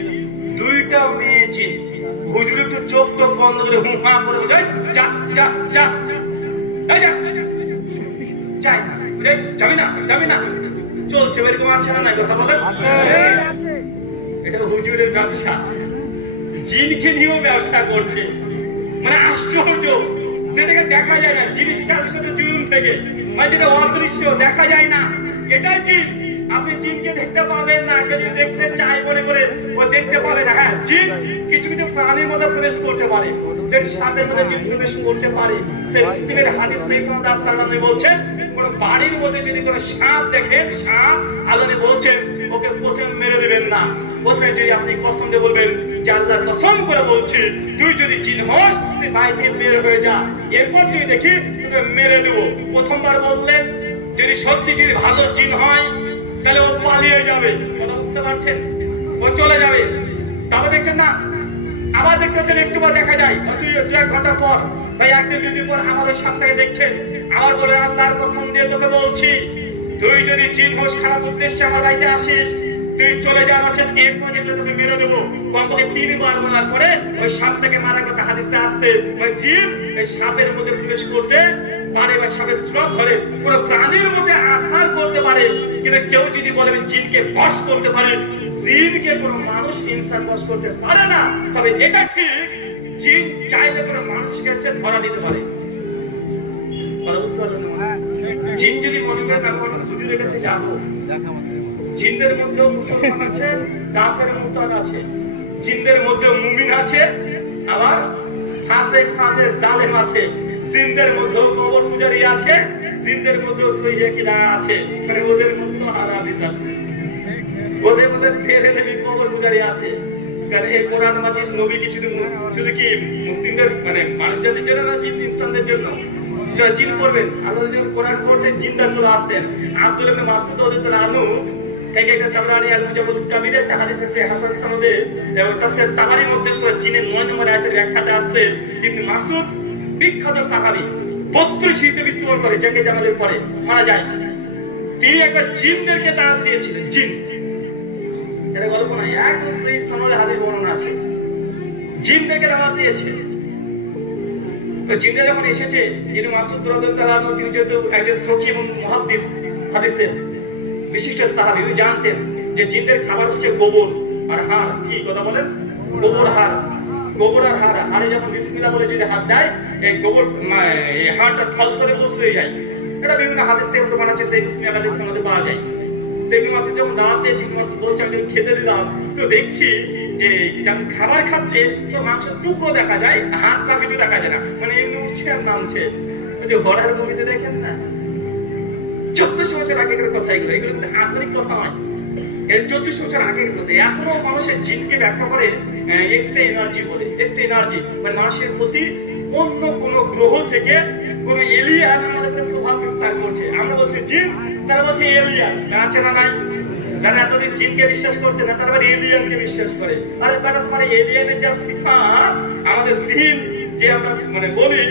2টা মেয়ে জিন। হুজুর একটু চোখ টোক বন্ধ করে হুঁহা করে বলে যা যা যা, যাবি না যাবি না। চলছে এরকম আছে না? কথা বলেন। এটা হুজুরের ব্যবসা, জিনকে নিয়েও ব্যবসা করছে। মানে আশ্চর্য, যেটাকে দেখা যায় না, জিনিসটার সাথে জুলুম থেকে, মানে যেটা অদৃশ্য দেখা যায় না, এটাই জিন। আপনি জিনকে দেখতে পাবেন না, যদি দেখতে চাই মনে করে ও দেখতে পাবে না। হ্যাঁ, জিন কিছু কিছু প্রাণীর মধ্যে প্রবেশ করতে পারে। যে সাপের মধ্যে জিন প্রবেশ করতে পারে। সেই মুসলিমের হাদিস সেই সনদে আল্লাহ নবী বলছেন কোন বাড়ির মধ্যে যদি কোন সাপ দেখেন, সাপ আল্লাহ নবী বলছেন ওকে প্রথমে মেরে দিবেন না। প্রথমে যদি আপনি কসম দিয়ে বলবেন যে আল্লাহর কসম করে বলছি তুই যদি জিন হস তুই বাড়ি থেকে বের হয়ে যা, এরপর যদি দেখি তোকে মেরে দেবো। প্রথমবার বললেন যদি সত্যি যদি ভালো জিন হয় তাহলে ও পালিয়ে যাবে, কথা বুঝতে পারছেন, ও চলে যাবে। তারপর দেখছেন না, আবার দেখতে হচ্ছেন একটু পর দেখা যায় 2-1 ঘন্টা পর ভাই একদিন যদি পর আমাদের সামনে দেখছেন আবার বলে আল্লাহর কসম দিয়ে তোকে বলছি তুই যদি জিন হোস খারাপ উদ্দেশ্যে আমার বাড়িতে আসিস তুই চলে যা, বলছেন এরপর যেগুলো তোকে মেরে দেবো। কমপক্ষে 3 বার বলার পরে ওই সাপটাকে মারার কথা হাদিসে আসছে। ওই জিন এই সাপের মধ্যে প্রবেশ করতে পারে বা সাপের স্রোত ধরে কোন প্রাণীর মধ্যে আসার করতে পারে, কিন্তু কেউ যদি বলে জিনকে বশ করতে পারে, জিনকে কোন মানুষ ইনসান বশ করতে পারে না। তবে এটা ঠিক জিন চাইলে কোন মানুষকে হচ্ছে ধরা দিতে পারে। জিন যদি মনে করে হুজুরের কাছে যাবো, জিনদের মধ্যে মুসলমান আছে, কাফের মুরতাদ আছে, জিনদের মধ্যে মুমিন আছে, আবার ফাসিক জালেম আছে, জিনদের মধ্যে কবর পূজারী আছে, জিনদের মধ্যে সহিহ কিলা আছে, মানে ওদের মধ্যে হারামিজ আছে, ওদের মধ্যে ফেরে নবী কবর পূজারী আছে। কারণ এই কোরআন মাজিদ নবী কি শুধু কি মুসলিমদের মানে মানুষ জাতির জন্য না, জিন ইনসানদের জন্য? জিন করবেন আল্লাহ যখন কোরআন পড়তেন জিনরা চলে আসতেন। আব্দুল ইবনে মাসউদ রাদিয়াল্লাহু আনহু থেকে একটা তাবরানী আল মুজাবুল কাবির একটা হাদিস আছে হাসান সনদে, এবং তাফসীর তাবারির মধ্যে জিনের 9 নম্বর আয়াতের ব্যাখ্যাতে আছে ইবনে মাসউদ বিখ্যাত সাহাবী 32 শীতে মৃত্যুবরণ করে, যাকে জানালের পরে মারা যায়। তিনি একবার জিনদেরকে দাওয়াত দিয়েছিলেন। জিন এটা গল্প না, একদম সেই সনদে হাদিস বর্ণনা আছে, জিনদেরকে দাওয়াত দিয়েছে। তো জিনরা যখন এসেছে ইবনে মাসউদ রাদিয়াল্লাহু আনহু তিনি যেহেতু একজন ফকিহ এবং মুহাদ্দিস হাদিসের বিশিষ্ট সাহাবী, উনি জানতেন যে জিনদের খাবার হচ্ছে গোবর আর হাড়। কি কথা বলেন? গোবর হাড়, গোবর আর হাড়। হাড়ে যখন বিসমিল্লাহ বলে যদি হাত দেয় এই গোবর এই হাড়টা থলথলে বসে হয়ে যায়। এটা বিভিন্ন হাদিস থেকে প্রমাণ আছে, সেই মুসলিম হাদিস সনদে পাওয়া যায়। ইবনে মাসউদ যখন দাওয়াত দিয়েছে, ইবনে মাসউদ বলছে আমি খেতে দিলাম তো দেখছি যে যখন খাবার খাচ্ছে তো মাংসের টুকরো দেখা যায়, হাত না কিছু দেখা যায় না, মানে এমনি উঠছে আর নামছে। ওই যে হরার মুভিতে দেখেন না, 1400 বছর আগেকার কথা এগুলো, এগুলো কিন্তু আধুনিক কথা নয়, এর 1400 বছর আগের কথা। এখনো মানুষের জিনকে ব্যাখ্যা করে এক্সট্রা এনার্জি বলে। এক্সট্রা এনার্জি মানে মানুষের প্রতি অন্য কোন গ্রহ থেকে কোন এলিয়ান আমাদের উপরে প্রভাব বিস্তার করছে। আমরা বলছি জিন, তারা বলছে এলিয়ান। আছে না নাই? যারা এতদিন জিনকে বিশ্বাস করতে না তারা এলিয়ানকে বিশ্বাস করে। আরে বেটা তোমার এলিয়ানের যা সিফাত আমাদের জিন যে আমরা মানে বলি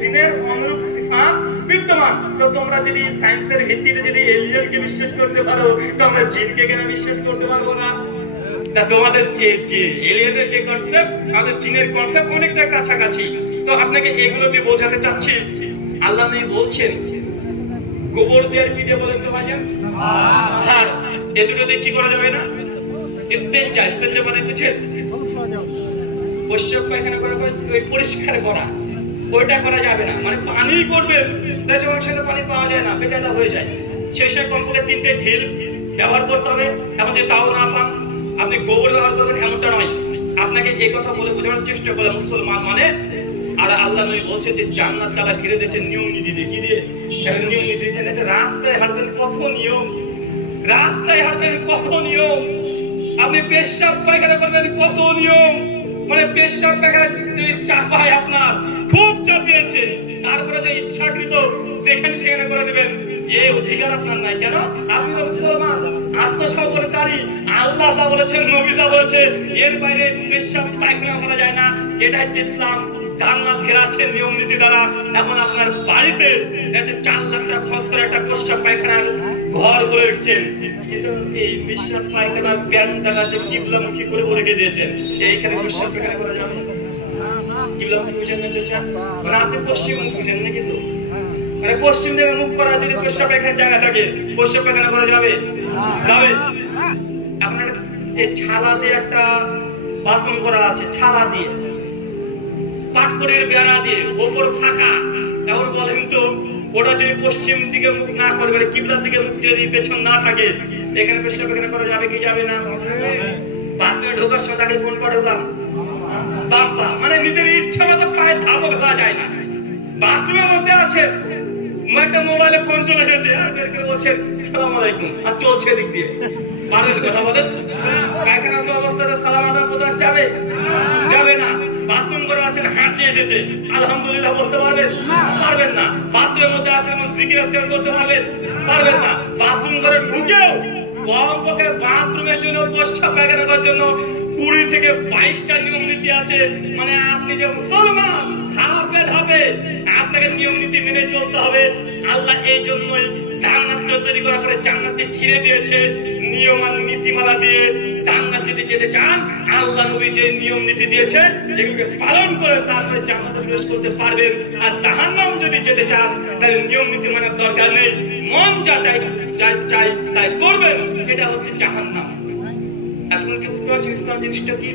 জিনের অনুরূপ সিফাত বিদ্যমান, তো তোমরা যদি সায়েন্সের ভিত্তিতে যদি এলিয়ানকে বিশ্বাস করতে পারো তো আমরা জিনকে কেন বিশ্বাস করতে পারবো না? তা তোমাদের যে এলিয়ানের যে কনসেপ্ট আমাদের জিনের কনসেপ্ট অনেকটা কাছাকাছি। তো আপনাকে এগুলো দিয়ে বোঝাতে চাচ্ছি, আল্লাহ নবী বলছেন গোবর দিয়ে আর কি দিয়ে বলেন তো ভাইজান? আর এ দুটো দিয়ে কি করা যাবে না? ইস্তেঞ্জা, ইস্তেঞ্জা মানে বুঝেন প্রস্রাব পায়খানা করার পর ওই পরিষ্কার করা, ওইটা করা যাবে না। মানে পানি করবেন অনেক সাথে পানি পাওয়া যায় না, বেকায়দা হয়ে যায়, সেই সময় কমপক্ষে 3টে ঢিল ব্যবহার করতে হবে। এখন যে তাও না পান আপনি গোবর ব্যবহার করবেন এমনটা নয়। আপনাকে এই কথা বলে বোঝানোর চেষ্টা করে মুসলমান মানে। আর আল্লাহ নবী বলছেন যে জান্নাত তাআলা ঘিরে দিয়েছেন নিয়ম নীতি দিয়ে। কি দিয়ে? নিয়ম নীতি দিয়েছেন। এটা রাস্তায় হাঁটবেন কত নিয়ম, রাস্তায় হাঁটবেন কত নিয়ম, আপনি পেশাব পায়খানা করবেন কত নিয়ম, মানে পেশাব পায়খানা যদি চাপায় আপনার খুব চাপিয়েছে তারপরে যে ইচ্ছাকৃত সেখানে সেখানে করে দেবেন, এই অধিকার আপনার নাই। কেন? আপনি তো মুসলমান, আত্মসমর্পণকারী। আল্লাহ যা বলেছেন, নবী যা বলেছে, এর বাইরে পেশাব পায়খানা করা যায় না। এটা হচ্ছে ইসলাম। জান্নাত ঘেরা আছে নিয়ম নীতি দ্বারা। এখন আপনার বাড়িতে 4 লাখ টাকা খরচ করে একটা পেশাব পায়খানার ঘর করে উঠছেন, এই পেশাব পায়খানার জ্ঞান দ্বারা যে কিবলামুখী করে রেখে দিয়েছেন, এইখানে পেশাব পায়খানা করা যাবে? কিবলামুখী বুঝেন না চাচা? মানে আপনি পশ্চিমমুখী বুঝেন না, কিন্তু মানে পশ্চিম দিকে মুখ করা যদি পেশাব পায়খানার জায়গা থাকে পেশাব পায়খানা করা যাবে? যাবে। আপনার এই ছালা দিয়ে একটা বাথরুম করা আছে, ছালা দিয়ে পাটকড়ির বেড়া দিয়ে ওপর ফাঁকা। এখন বলেন তো ওটা যদি পশ্চিম দিকে মুখ না করে, মানে কিবলার দিকে মুখ যদি পেছন না থাকে, এখানে পেশাব পায়খানা করা যাবে কি যাবে না? বাথরুমে ঢোকার সময় তাকে কোন পা ঢোকাম? বাপ্পা মানে নিজের ইচ্ছা মতো পায়ে ধাপও ফেলা যায় না। বাথরুমের মধ্যে আছে, একটা মোবাইলে ফোন চলে এসেছে, আর বের করে বলছেন সালাম আলাইকুম, আর চলছে দিক দিয়ে। পারেন কথা বলেন? পায়খানার তো অবস্থাতে সালাম আলাইকুম কোথাও যাবে? যাবে না। বাথরুম করে আছেন, হাঁচি এসেছে, আলহামদুলিল্লাহ বলতে পারবেন? পারবেন না। বাথরুমের মধ্যে আছেন, জিকির আজকাল করতে পারবেন? পারবেন না। বাথরুম করে ঢুকেও কমপক্ষে বাথরুমের জন্য, প্রস্রাব পায়খানা করার জন্য 20 থেকে 22টা নিয়ম নীতি আছে। মানে আপনি যে মুসলমান, ধাপে ধাপে আপনাকে নিয়ম নীতি মেনে চলতে হবে। আল্লাহ এই জন্যই জান্নাত তৈরি করার পরে জান্নাতকে ঘিরে দিয়েছে নিয়ম আর নীতিমালা দিয়ে। জান্নাত যদি যেতে চান, আল্লাহ নবী যে নিয়ম নীতি দিয়েছে এগুলোকে পালন করে তারপরে জান্নাতে প্রবেশ করতে পারবেন। আর জাহান্নাম যদি যেতে চান, তাহলে নিয়ম নীতি মানার দরকার নেই, মন যা চাই তাই করবেন, এটা হচ্ছে জাহান্নাম। এখন কি বুঝতে পারছেন ইসলাম জিনিসটা কি?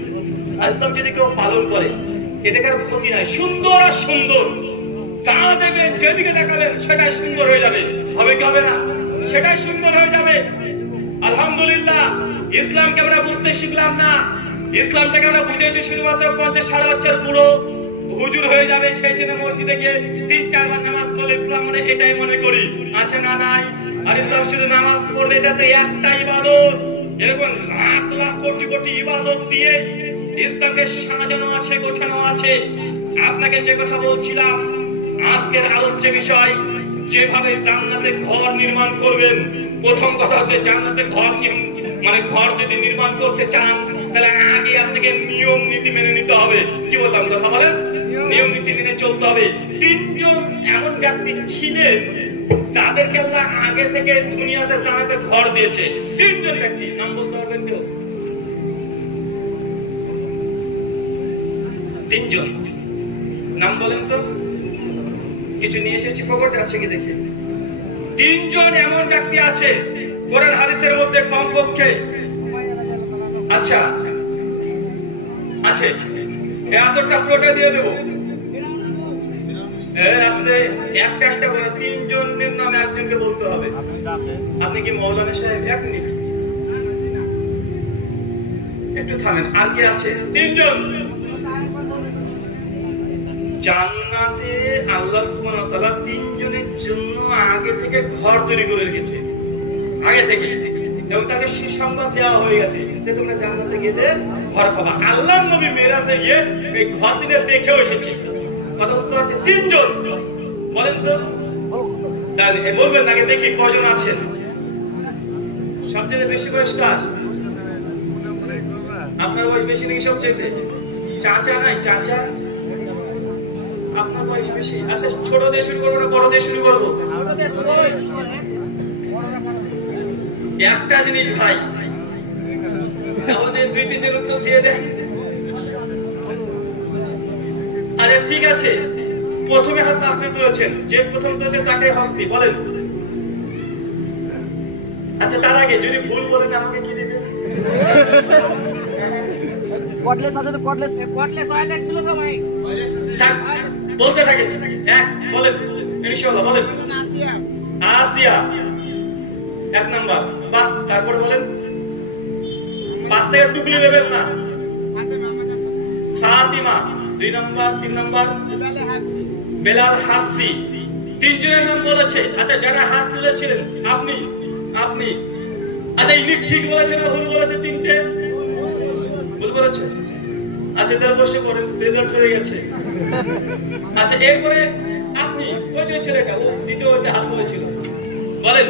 ইসলাম যদি কেউ পালন করে এটা কারো ক্ষতি নাই। সুন্দর আর সুন্দর যা দেবেন, যেদিকে দেখাবেন সেটাই সুন্দর হয়ে যাবে। হবে কি হবে না? সেটাই সুন্দর হয়ে যাবে। আলহামদুলিল্লাহ, ইসলামকে আমরা বুঝতে শিখলাম না। ইসলামটাকে আমরা বুঝেছি শুধুমাত্র 50-60 বছর পুরো হুজুর হয়ে যাবে, সেই জন্য মসজিদে গিয়ে 3-4 বার নামাজ পড়লে ইসলাম মানে এটাই মনে করি। আছে না? নাই। আর ইসলাম শুধু নামাজ পড়লে এটাতে একটা ইবাদত, এরকম লাখ লাখ কোটি কোটি ইবাদত দিয়ে ইসলামকে সাজানো আছে, গোছানো আছে। আপনাকে যে কথা বলছিলাম, আজকের আলোচ্য বিষয় যেভাবে জান্নাতে ঘর নির্মাণ করবেন। প্রথম কথা হচ্ছে জান্নাতে ঘর মানে ঘর যদি নির্মাণ করতে চান, তাহলে আগে আপনাকে নিয়ম নীতি মেনে নিতে হবে। কি বলতাম কথা বলেন? নিয়ম নীতি মেনে চলতে হবে। 3 জন এমন ব্যক্তি ছিলেন যাদেরকে আল্লাহ আগে থেকে দুনিয়াতে জান্নাতে ঘর দিয়েছে। 3 জন ব্যক্তি, নাম বলতে পারবেন কেউ? 3 জন নাম বলেন তো। কিছু নিয়ে এসেছি, পকেটে আছে কি দেখি। 3 জন এমন ব্যক্তি আছে কোরআন হাদিসের মধ্যে কমপক্ষে। আচ্ছা আছে, এতটা পুরোটা দিয়ে দেবো। একটা একটা করে 3 জনের নামে একজনকে বলতে হবে। আপনি কি মৌলানা সাহেব? 1 মিনিট একটু থামেন। আর কে আছে? 3 জন। জান্নাতে আল্লাহ সুবহানাহু ওয়া তাআলা 3 জনের জন্য আগে থেকে ঘর তৈরি করে রেখেছে, আগে থেকে, এবং তাকে সুসংবাদ দেওয়া হয়ে গেছে যে তোমরা জান্নাতে গিয়ে ঘর পাবা। আল্লাহর নবী মেরাজে গিয়ে এই ঘর দিনে দেখেও এসেছে। কথা বুঝতে পারছে? 3 জন। বলেন তো, তাহলে বলবেন আগে দেখি কজন আছেন। সবচেয়ে বেশি বয়স কার? আপনার বয়স বেশি নাকি সবচেয়ে? চাচা নাই? চাচা আপনার বয়স বেশি। আচ্ছা, ছোট দিয়ে শুরু করবো না বড় দিয়ে শুরু করবো? একটা জিনিস ভাই, আমাদের 2-3 জন উত্তর দিয়ে দেন। আচ্ছা ঠিক আছে, প্রথমে হাত আপনি তুলেছেন, যে প্রথম তুলেছেন তাকে হাত দিই। বলেন। আচ্ছা তার আগে যদি ভুল বলেন আমাকে কি দিবেন? কটলেস আছে তো, কটলেস ওয়্যারলেস ছিল তো ভাই। বলতে থাকেন। বলেন ইনশাআল্লাহ। বলেন। আসিয়া 1 নাম্বার। বাহ, তারপরে বলেন। 5 থেকে টুকলি দেবেন না। ফাতিমা 2 নাম্বার। 3 নাম্বার বেলাল হাফসি। 3 জনের নাম বলেছে। আচ্ছা যারা হাত তুলেছিলেন আপনি। আচ্ছা ইনি ঠিক বলেছে না ভুল বলেছে? 3টে ভুল বলেছে। আচ্ছা তার বসে পড়েন, রেজাল্ট হয়ে গেছে। আচ্ছা এরপরে আপনি ওই যে ছেলেটা, ও দ্বিতীয় হাত তুলেছিল। বলেন।